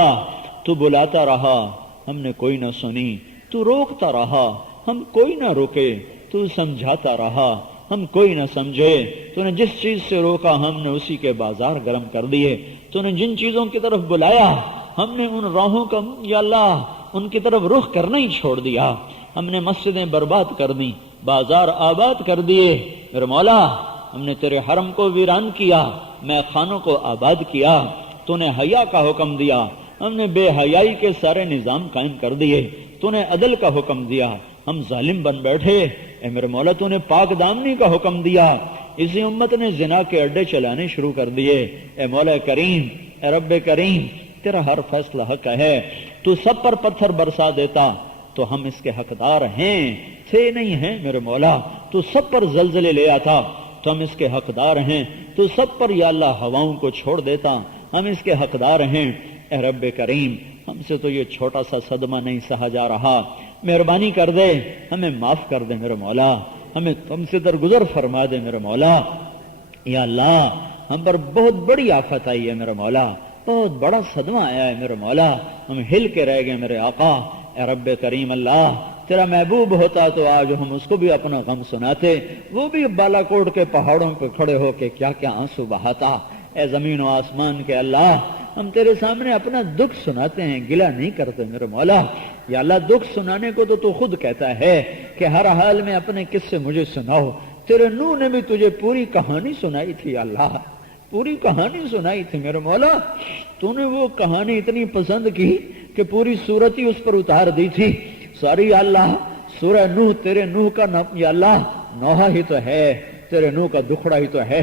تو بلاتا رہا، ہم نے کوئی نہ سنی. تو روکتا رہا، ہم کوئی نہ روکے. تو سمجھاتا رہا، ہم کوئی نہ سمجھے. تو نے جس چیز سے روکا ہم نے اسی کے بازار گرم کر دیے. تو نے جن چیزوں کی طرف بلایا ہم نے ان راہوں کا یا اللہ ان کی طرف رخ کرنا ہی چھوڑ دیا. ہم نے مسجدیں برباد کر دی، بازار آباد کر دیے. میرے مولا ہم نے تیرے حرم کو ویران کیا، میں خانوں کو آباد کیا. تو نے حیا کا حکم دیا، ہم نے بے حیائی کے سارے نظام قائم کر دیے. تو نے عدل کا حکم دیا، ہم ظالم بن بیٹھے. اے میرے مولا تو نے پاک دامنی کا حکم دیا، اسی امت نے زنا کے اڈے چلانے شروع کر دیے. اے مولا کریم، اے رب کریم، تیرا ہر فیصلہ حق ہے. تو سب پر پتھر برسا دیتا تو ہم اس کے حقدار ہیں، تھے نہیں ہیں میرے مولا. تو سب پر زلزلے لے آتا تو ہم اس کے حقدار ہیں. تو سب پر یا اللہ ہواؤں کو چھوڑ دیتا، ہم اس کے حقدار ہیں. اے رب کریم، ہم سے تو یہ چھوٹا سا صدمہ نہیں سہا جا رہا. مہربانی کر دے، ہمیں معاف کر دے میرے مولا، ہمیں تم سے درگزر فرما دے میرے مولا. یا اللہ ہم پر بہت بڑی آفت آئی ہے میرے مولا، بہت بڑا صدمہ آیا ہے میرے مولا. ہم ہل کے رہ گئے میرے آقا. اے رب کریم اللہ، تیرا محبوب ہوتا تو آج ہم اس کو بھی اپنا غم سناتے، وہ بھی بالا کوٹ کے پہاڑوں پہ کھڑے ہو کے کیا کیا آنسو بہاتا. اے زمین و آسمان کے اللہ، ہم تیرے سامنے اپنا دکھ سناتے ہیں، گلہ نہیں کرتے میرے مولا. یا اللہ دکھ سنانے کو تو خود کہتا ہے کہ ہر حال میں اپنے قصے مجھے سناؤ. تیرے نوح نے بھی تجھے پوری کہانی سنائی تھی اللہ، پوری کہانی سنائی تھی میرے مولا. تو نے وہ کہانی اتنی پسند کی کہ پوری صورت ہی اس پر اتار دی تھی ساری. یا اللہ سورہ نوح تیرے نوح کا یا اللہ نوحہ ہی تو ہے، تیرے نوح کا دکھڑا ہی تو ہے.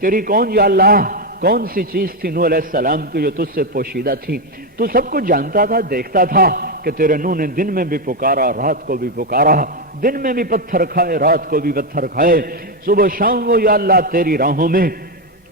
تیری کون یا اللہ کون سی چیز تھی نوح علیہ السلام کی جو تجھ سے پوشیدہ تھی؟ تو سب کچھ جانتا تھا، دیکھتا تھا کہ تیرے نوح نے دن میں بھی پکارا، رات کو بھی پکارا، دن میں بھی پتھر کھائے، رات کو بھی پتھر کھائے، صبح شام وہ یا اللہ تیری راہوں میں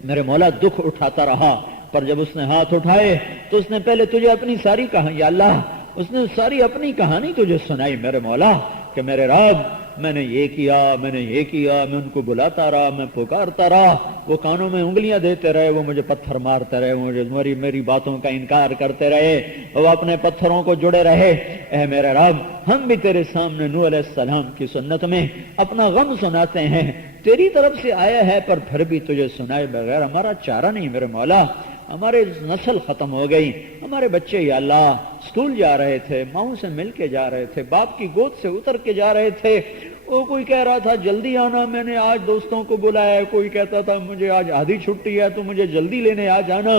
میرے مولا دکھ اٹھاتا رہا۔ پر جب اس نے ہاتھ اٹھائے تو اس نے پہلے تجھے اپنی ساری کہانی، یا اللہ اس نے ساری اپنی کہانی تجھے سنائی میرے مولا، کہ میرے رب میں نے یہ کیا، میں نے یہ کیا، میں ان کو بلاتا رہا، میں پکارتا رہا، وہ کانوں میں انگلیاں دیتے رہے، وہ مجھے پتھر مارتے رہے، وہ مجھے میری باتوں کا انکار کرتے رہے، وہ اپنے پتھروں کو جڑے رہے۔ اے میرے رب ہم بھی تیرے سامنے نوح علیہ السلام کی سنت میں اپنا غم سناتے ہیں، تیری طرف سے آیا ہے، پر پھر بھی تجھے سنائے بغیر ہمارا چارہ نہیں میرے مولا۔ ہمارے نسل ختم ہو گئی، ہمارے بچے یا اللہ اسکول جا رہے تھے، ماؤں سے مل کے جا رہے تھے، باپ کی گود سے اتر کے جا رہے تھے، وہ کوئی کہہ رہا تھا جلدی آنا، میں نے آج دوستوں کو بلایا ہے، کوئی کہتا تھا مجھے آج آدھی چھٹی ہے تو مجھے جلدی لینے آ جانا۔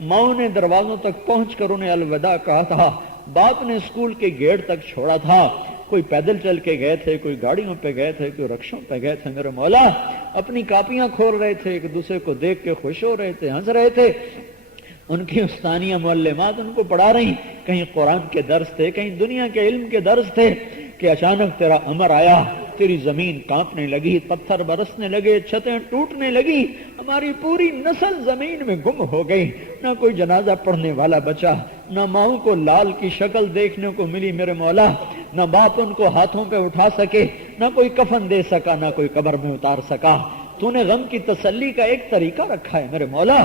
ماؤں نے دروازوں تک پہنچ کر انہیں الوداع کہا تھا، باپ نے اسکول کے گیٹ تک چھوڑا تھا، کوئی پیدل چل کے گئے تھے، کوئی گاڑیوں پہ گئے تھے، کوئی رکشوں پہ گئے تھے میرے مولا، اپنی کاپیاں کھول رہے تھے، ایک دوسرے کو دیکھ کے خوش ہو رہے تھے، ہنس رہے تھے، ان کی استانیہ معلمات ان کو پڑھا رہی، کہیں قرآن کے درس تھے، کہیں دنیا کے علم کے درس تھے، کہ اچانک تیرا امر آیا، تیری زمین کانپنے لگی، پتھر برسنے لگے، چھتیں ٹوٹنے لگی، ہماری پوری نسل زمین میں گم ہو گئی، نہ کوئی جنازہ پڑھنے والا بچا، نہ ماؤں کو لال کی شکل دیکھنے کو ملی میرے مولا، نہ باپ ان کو ہاتھوں پہ اٹھا سکے، نہ کوئی کفن دے سکا، نہ کوئی قبر میں اتار سکا۔ تو نے غم کی تسلی کا ایک طریقہ رکھا ہے میرے مولا،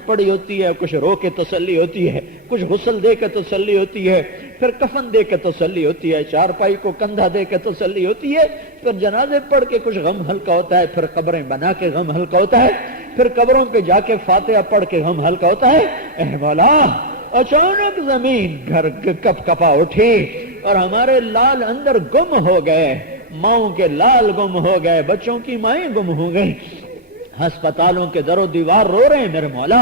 پڑی ہوتی ہے، کچھ رو کے تسلی ہوتی ہے، کچھ غسل دے کے تسلی ہوتی ہے، پھر کفن دے کے تسلی ہوتی ہے، چارپائی کو کندھا دے کے تسلی ہوتی ہے، پھر جنازے پڑھ کے کچھ غم ہلکا ہوتا ہے، پھر قبریں بنا کے غم ہلکا ہوتا ہے، پھر قبروں پہ جا کے فاتحہ پڑھ کے غم ہلکا ہوتا ہے۔ اے مولا اچانک زمین گھر کپ کپا اٹھی اور ہمارے لال اندر گم ہو گئے، ماؤں کے لال گم ہو گئے، بچوں کی مائیں گم ہو گئی، ہسپتالوں کے در و دیوار رو رہے ہیں میرے مولا،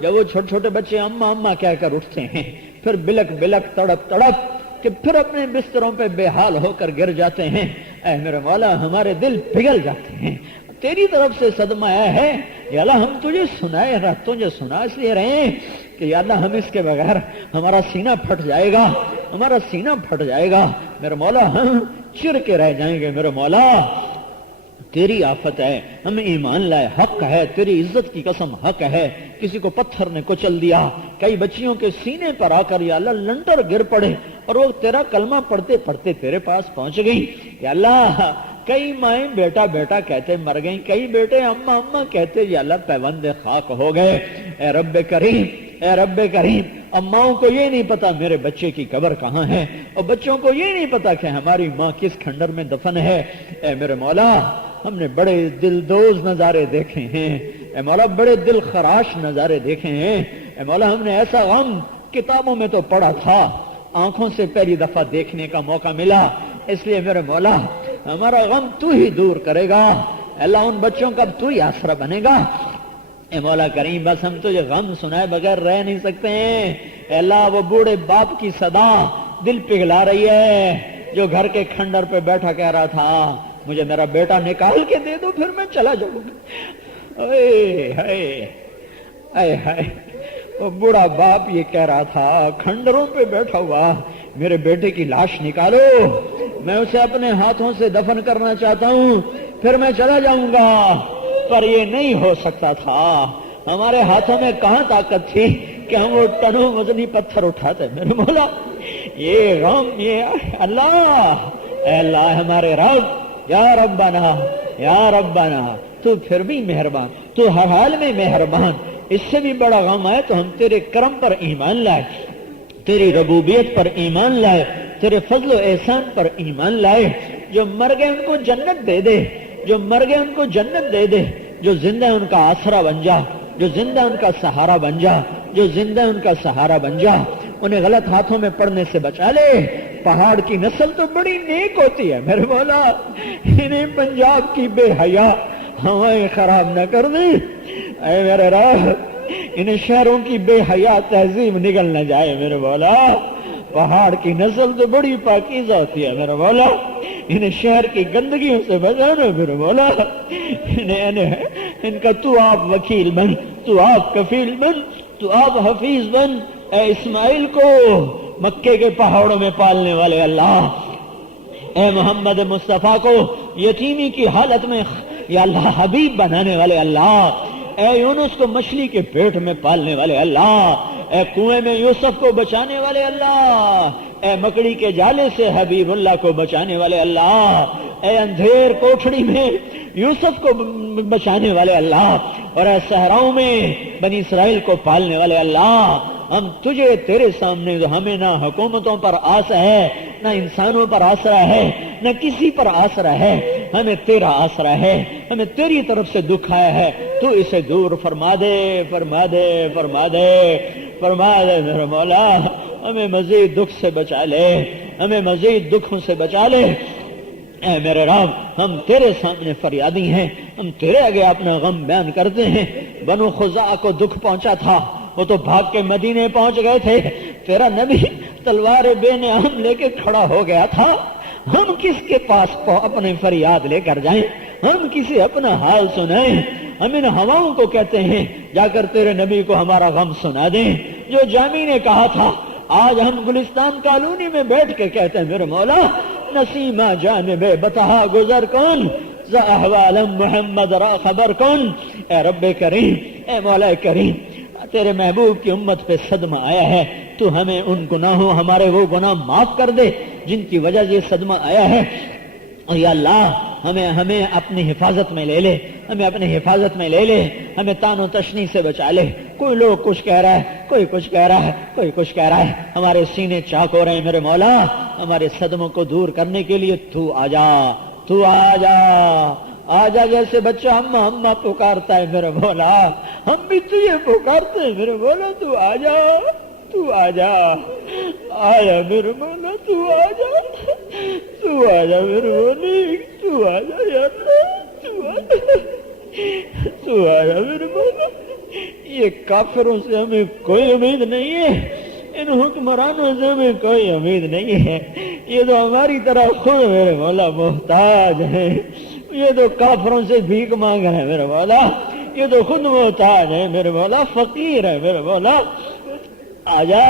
جب وہ چھوٹے چھوٹے بچے اماں اماں کہہ کر اٹھتے ہیں، پھر بلک بلک تڑپ تڑپ کہ پھر اپنے بستروں پہ بے حال ہو کر گر جاتے ہیں، اے میرے مولا ہمارے دل پگھل جاتے ہیں، تیری طرف سے صدمہ آیا ہے، یا اللہ ہم تجھے سنائے رہا، تجھے سنا اس لیے رہے ہیں کہ یا اللہ ہم اس کے بغیر ہمارا سینہ پھٹ جائے گا، ہمارا سینہ پھٹ جائے گا میرے مولا، ہم چر کے رہ جائیں گے میرے مولا، تیری آفت ہے، ہم ایمان لائے، حق ہے، تیری عزت کی قسم حق ہے، کسی کو پتھر نے کچل دیا، کئی بچیوں کے سینے پر آ کر یا اللہ لنٹر گر پڑے اور وہ تیرا کلمہ پڑھتے پڑھتے تیرے پاس پہنچ گئی، یا اللہ کئی مائیں بیٹا بیٹا کہتے مر گئیں، کئی بیٹے اماں اماں کہتے یا اللہ پیوند خاک ہو گئے، اے رب کریم، اے رب کریم، اماؤں کو یہ نہیں پتا میرے بچے کی قبر کہاں ہے، اور بچوں کو یہ نہیں پتا کہ ہماری ماں کس کھنڈر میں دفن ہے، اے میرے مولا ہم نے بڑے دل دوز نظارے دیکھے ہیں، اے مولا بڑے دل خراش نظارے دیکھے ہیں، اے مولا ہم نے ایسا غم کتابوں میں تو پڑھا تھا، آنکھوں سے پہلی دفعہ دیکھنے کا موقع ملا، اس لیے میرے مولا ہمارا غم تو ہی دور کرے گا، اللہ ان بچوں کا تو ہی آسرا بنے گا، اے مولا کریم بس ہم تجھے غم سنائے بغیر رہ نہیں سکتے ہیں، اے اللہ وہ بوڑھے باپ کی صدا دل پگھلا رہی ہے جو گھر کے کھنڈر پہ بیٹھا کہہ رہا تھا مجھے میرا بیٹا نکال کے دے دو پھر میں چلا جاؤں گا، اے ہائے اے ہائے، وہ بوڑھا باپ یہ کہہ رہا تھا کھنڈروں پہ بیٹھا ہوا میرے بیٹے کی لاش نکالو، میں اسے اپنے ہاتھوں سے دفن کرنا چاہتا ہوں پھر میں چلا جاؤں گا، پر یہ نہیں ہو سکتا تھا، ہمارے ہاتھوں میں کہاں طاقت تھی کہ ہم وہ ٹنوں وزنی پتھر اٹھاتے، میرے مولا یہ غم، یہ اللہ، اے اللہ ہمارے رب، یا ربنا یا ربنا تو پھر بھی مہربان، تو ہر حال میں مہربان، اس سے بھی بڑا غم آئے تو ہم تیرے کرم پر ایمان لائے، تیری ربوبیت پر ایمان لائے، تیرے فضل و احسان پر ایمان لائے، جو مر گئے ان کو جنت دے دے، جو مر گئے ان کو جنت دے دے، جو زندہ ان کا آسرا بن جا، جو زندہ ان کا سہارا بن جا، جو زندہ ان کا سہارا بن جا، انہیں غلط ہاتھوں میں پڑنے سے بچا لے، پہاڑ کی نسل تو بڑی نیک ہوتی ہے میرے مولا، انہیں پنجاب کی بے حیا ہوائیں خراب نہ کر دیں، اے میرے رب انہیں شہروں کی بے حیا تہذیب نگل نہ جائے میرے مولا، پہاڑ کی نسل تو بڑی پاکیزہ ہوتی ہے میرے مولا، انہیں شہر کی گندگیوں سے بچانا میرے مولا، ان کا تو آپ وکیل بن، تو آپ کفیل بن، تو آپ حفیظ بن۔ اے اسماعیل کو مکے کے پہاڑوں میں پالنے والے اللہ، اے محمد مصطفیٰ کو یتیمی کی حالت میں یا اللہ حبیب بنانے والے اللہ، اے یونس کو مچھلی کے پیٹ میں پالنے والے اللہ، اے کنویں میں یوسف کو بچانے والے اللہ، اے مکڑی کے جالے سے حبیب اللہ کو بچانے والے اللہ، اے اندھیر کوٹھڑی میں یوسف کو بچانے والے اللہ، اور اے صحراؤں میں بنی اسرائیل کو پالنے والے اللہ، ہم تجھے تیرے سامنے ہمیں نہ حکومتوں پر آس ہے، نہ انسانوں پر آسرا ہے، نہ کسی پر آسرا ہے، ہمیں تیرا آسرا ہے، ہمیں تیری طرف سے دکھ آیا ہے، تو اسے دور فرما دے، فرما دے، فرما دے، فرما دے میرے مولا، ہمیں مزید دکھ سے بچا لے، ہمیں مزید دکھوں سے بچا لے۔ اے میرے رب، ہم تیرے سامنے فریادی ہیں، ہم تیرے آگے اپنا غم بیان کرتے ہیں۔ بنو خزاعہ کو دکھ پہنچا تھا، وہ تو بھاگ کے مدینے پہنچ گئے تھے، تیرا نبی تلوار بے نام لے کے کھڑا ہو گیا تھا، ہم کس کے پاس اپنے فریاد لے کر جائیں، ہم کسی اپنا حال سنائیں؟ ہم ان ہواؤں کو کہتے ہیں جا کر تیرے نبی کو ہمارا غم سنا دیں۔ جو جامی نے کہا تھا، آج ہم گلستان کالونی میں بیٹھ کے کہتے ہیں میرے مولا نسیمہ جانب بتہا گزر کن ز احوالم محمد را خبر کن۔ اے رب کریم، اے مولا کریم، تیرے محبوب کی امت پہ صدمہ آیا ہے، تو ہمیں ان گناہوں، ہمارے وہ گناہ معاف کر دے جن کی وجہ سے یہ صدمہ آیا ہے۔ اور یا اللہ ہمیں اپنی حفاظت میں لے لے، ہمیں اپنی حفاظت میں لے لے، ہمیں تان و تشنی سے بچا لے۔ کوئی لوگ کچھ کہہ رہا ہے، کوئی کچھ کہہ رہا ہے، کوئی کچھ کہہ رہا ہے، ہمارے سینے چاک ہو رہے ہیں میرے مولا، ہمارے صدموں کو دور کرنے کے لیے تو آ جا، تو آ جا، آ جا، جیسے بچہ اماں اماں پکارتا ہے میرے مولا، ہم بھی تجھے پکارتے ہیں میرے مولا، تو آ جا، تو آ جا، آیا میرے مولا، تو آ جا، تو آ جا میرے مولا، تو آ جا یا اللہ، تو آ جا، تو آ جا میرے مولا۔ یہ کافروں سے ہمیں کوئی امید نہیں ہے، ان حکمرانوں سے ہمیں کوئی امید نہیں ہے، یہ تو ہماری طرح خود میرے مولا محتاج ہیں، یہ تو کافروں سے بھیک مانگ رہے ہیں میرے مولا، یہ تو خود محتاج ہے میرے مولا، فقیر ہے میرے مولا۔ آجا،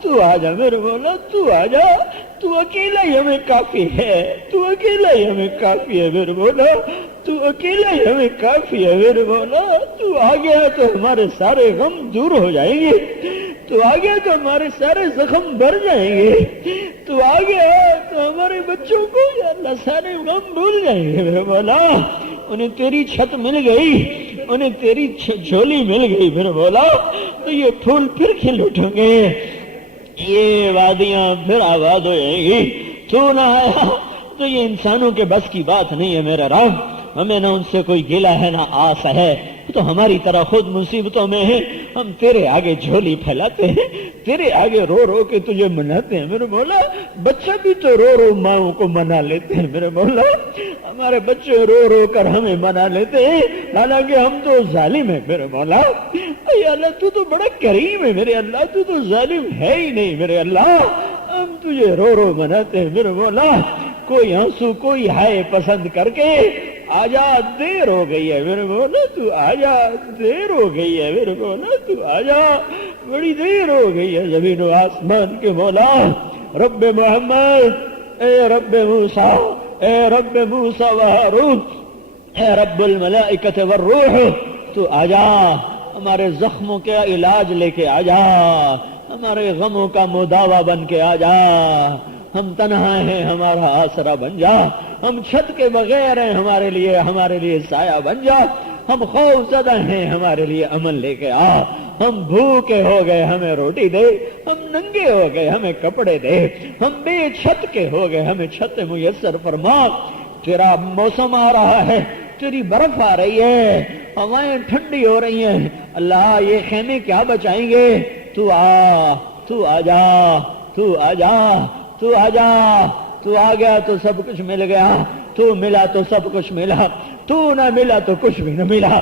تو آجا میرے مولا، تو آجا، تو اکیلا ہی ہمیں کافی ہے، تو اکیلا ہی ہمیں کافی ہے میرے مولا، تو اکیلا ہی ہمیں کافی ہے میرے مولا۔ تو آ گیا تو ہمارے سارے غم دور ہو جائیں گے، تو آ گیا تو ہمارے سارے زخم بھر جائیں گے، تو آ گیا تو ہمارے بچوں کو یا اللہ سارے غم بھول جائیں گے میرے مولا۔ انہیں تیری چھت مل گئی، انہیں تیری جھولی مل گئی میرے مولا، تو یہ پھول پھر کھل اٹھیں گے، یہ وادیاں پھر آباد ہو جائیں گی۔ تو نہ آیا تو یہ انسانوں کے بس کی بات نہیں ہے میرا رب، ہمیں نہ ان سے کوئی گلہ ہے نہ آس ہے، تو ہماری طرح خود مصیبتوں میں ہیں، ہم تیرے آگے جھولی پھیلاتے ہیں، تیرے آگے رو رو کے تجھے مناتے ہیں میرے مولا۔ بچہ بھی تو رو رو ماؤں کو منا لیتے ہیں میرے مولا، ہمارے بچے رو رو کر ہمیں منا لیتے ہیں، حالانکہ ہم تو ظالم ہیں میرے مولا۔ اے اللہ تو بڑا کریم ہے میرے اللہ، تو ظالم ہے ہی نہیں میرے اللہ، ہم تجھے رو رو مناتے ہیں میرے مولا۔ کوئی آنسو کوئی ہائے پسند کر کے آجا، دیر ہو گئی ہے میرے مولا، تو آجا، دیر ہو گئی ہے میرے مولا، تو آجا، بڑی دیر ہو گئی ہے زمین و آسمان کے مولا۔ رب محمد، اے رب موسیٰ، اے رب موسیٰ و ہارون، اے رب الملائکۃ والروح، تو آجا، ہمارے زخموں کا علاج لے کے آجا، ہمارے غموں کا مداوا بن کے آجا۔ ہم تنہا ہیں، ہمارا آسرا بن جا، ہم چھت کے بغیر ہیں، ہمارے لیے سایہ بن جا، ہم خوف زدہ ہیں، ہمارے لیے امن لے کے آ، ہم بھوکے ہو گئے ہمیں روٹی دے، ہم ننگے ہو گئے ہمیں کپڑے دے، ہم بے چھت کے ہو گئے ہمیں چھت میسر فرما۔ تیرا موسم آ رہا ہے، تیری برف آ رہی ہے، ہوائیں ٹھنڈی ہو رہی ہیں، اللہ یہ خیمے کیا بچائیں گے؟ تو آ، تو آ جا، تو آ جا، تو آ جا، تو آ گیا تو سب کچھ مل گیا، تو ملا تو سب کچھ ملا، تو نہ ملا تو کچھ بھی نہ ملا۔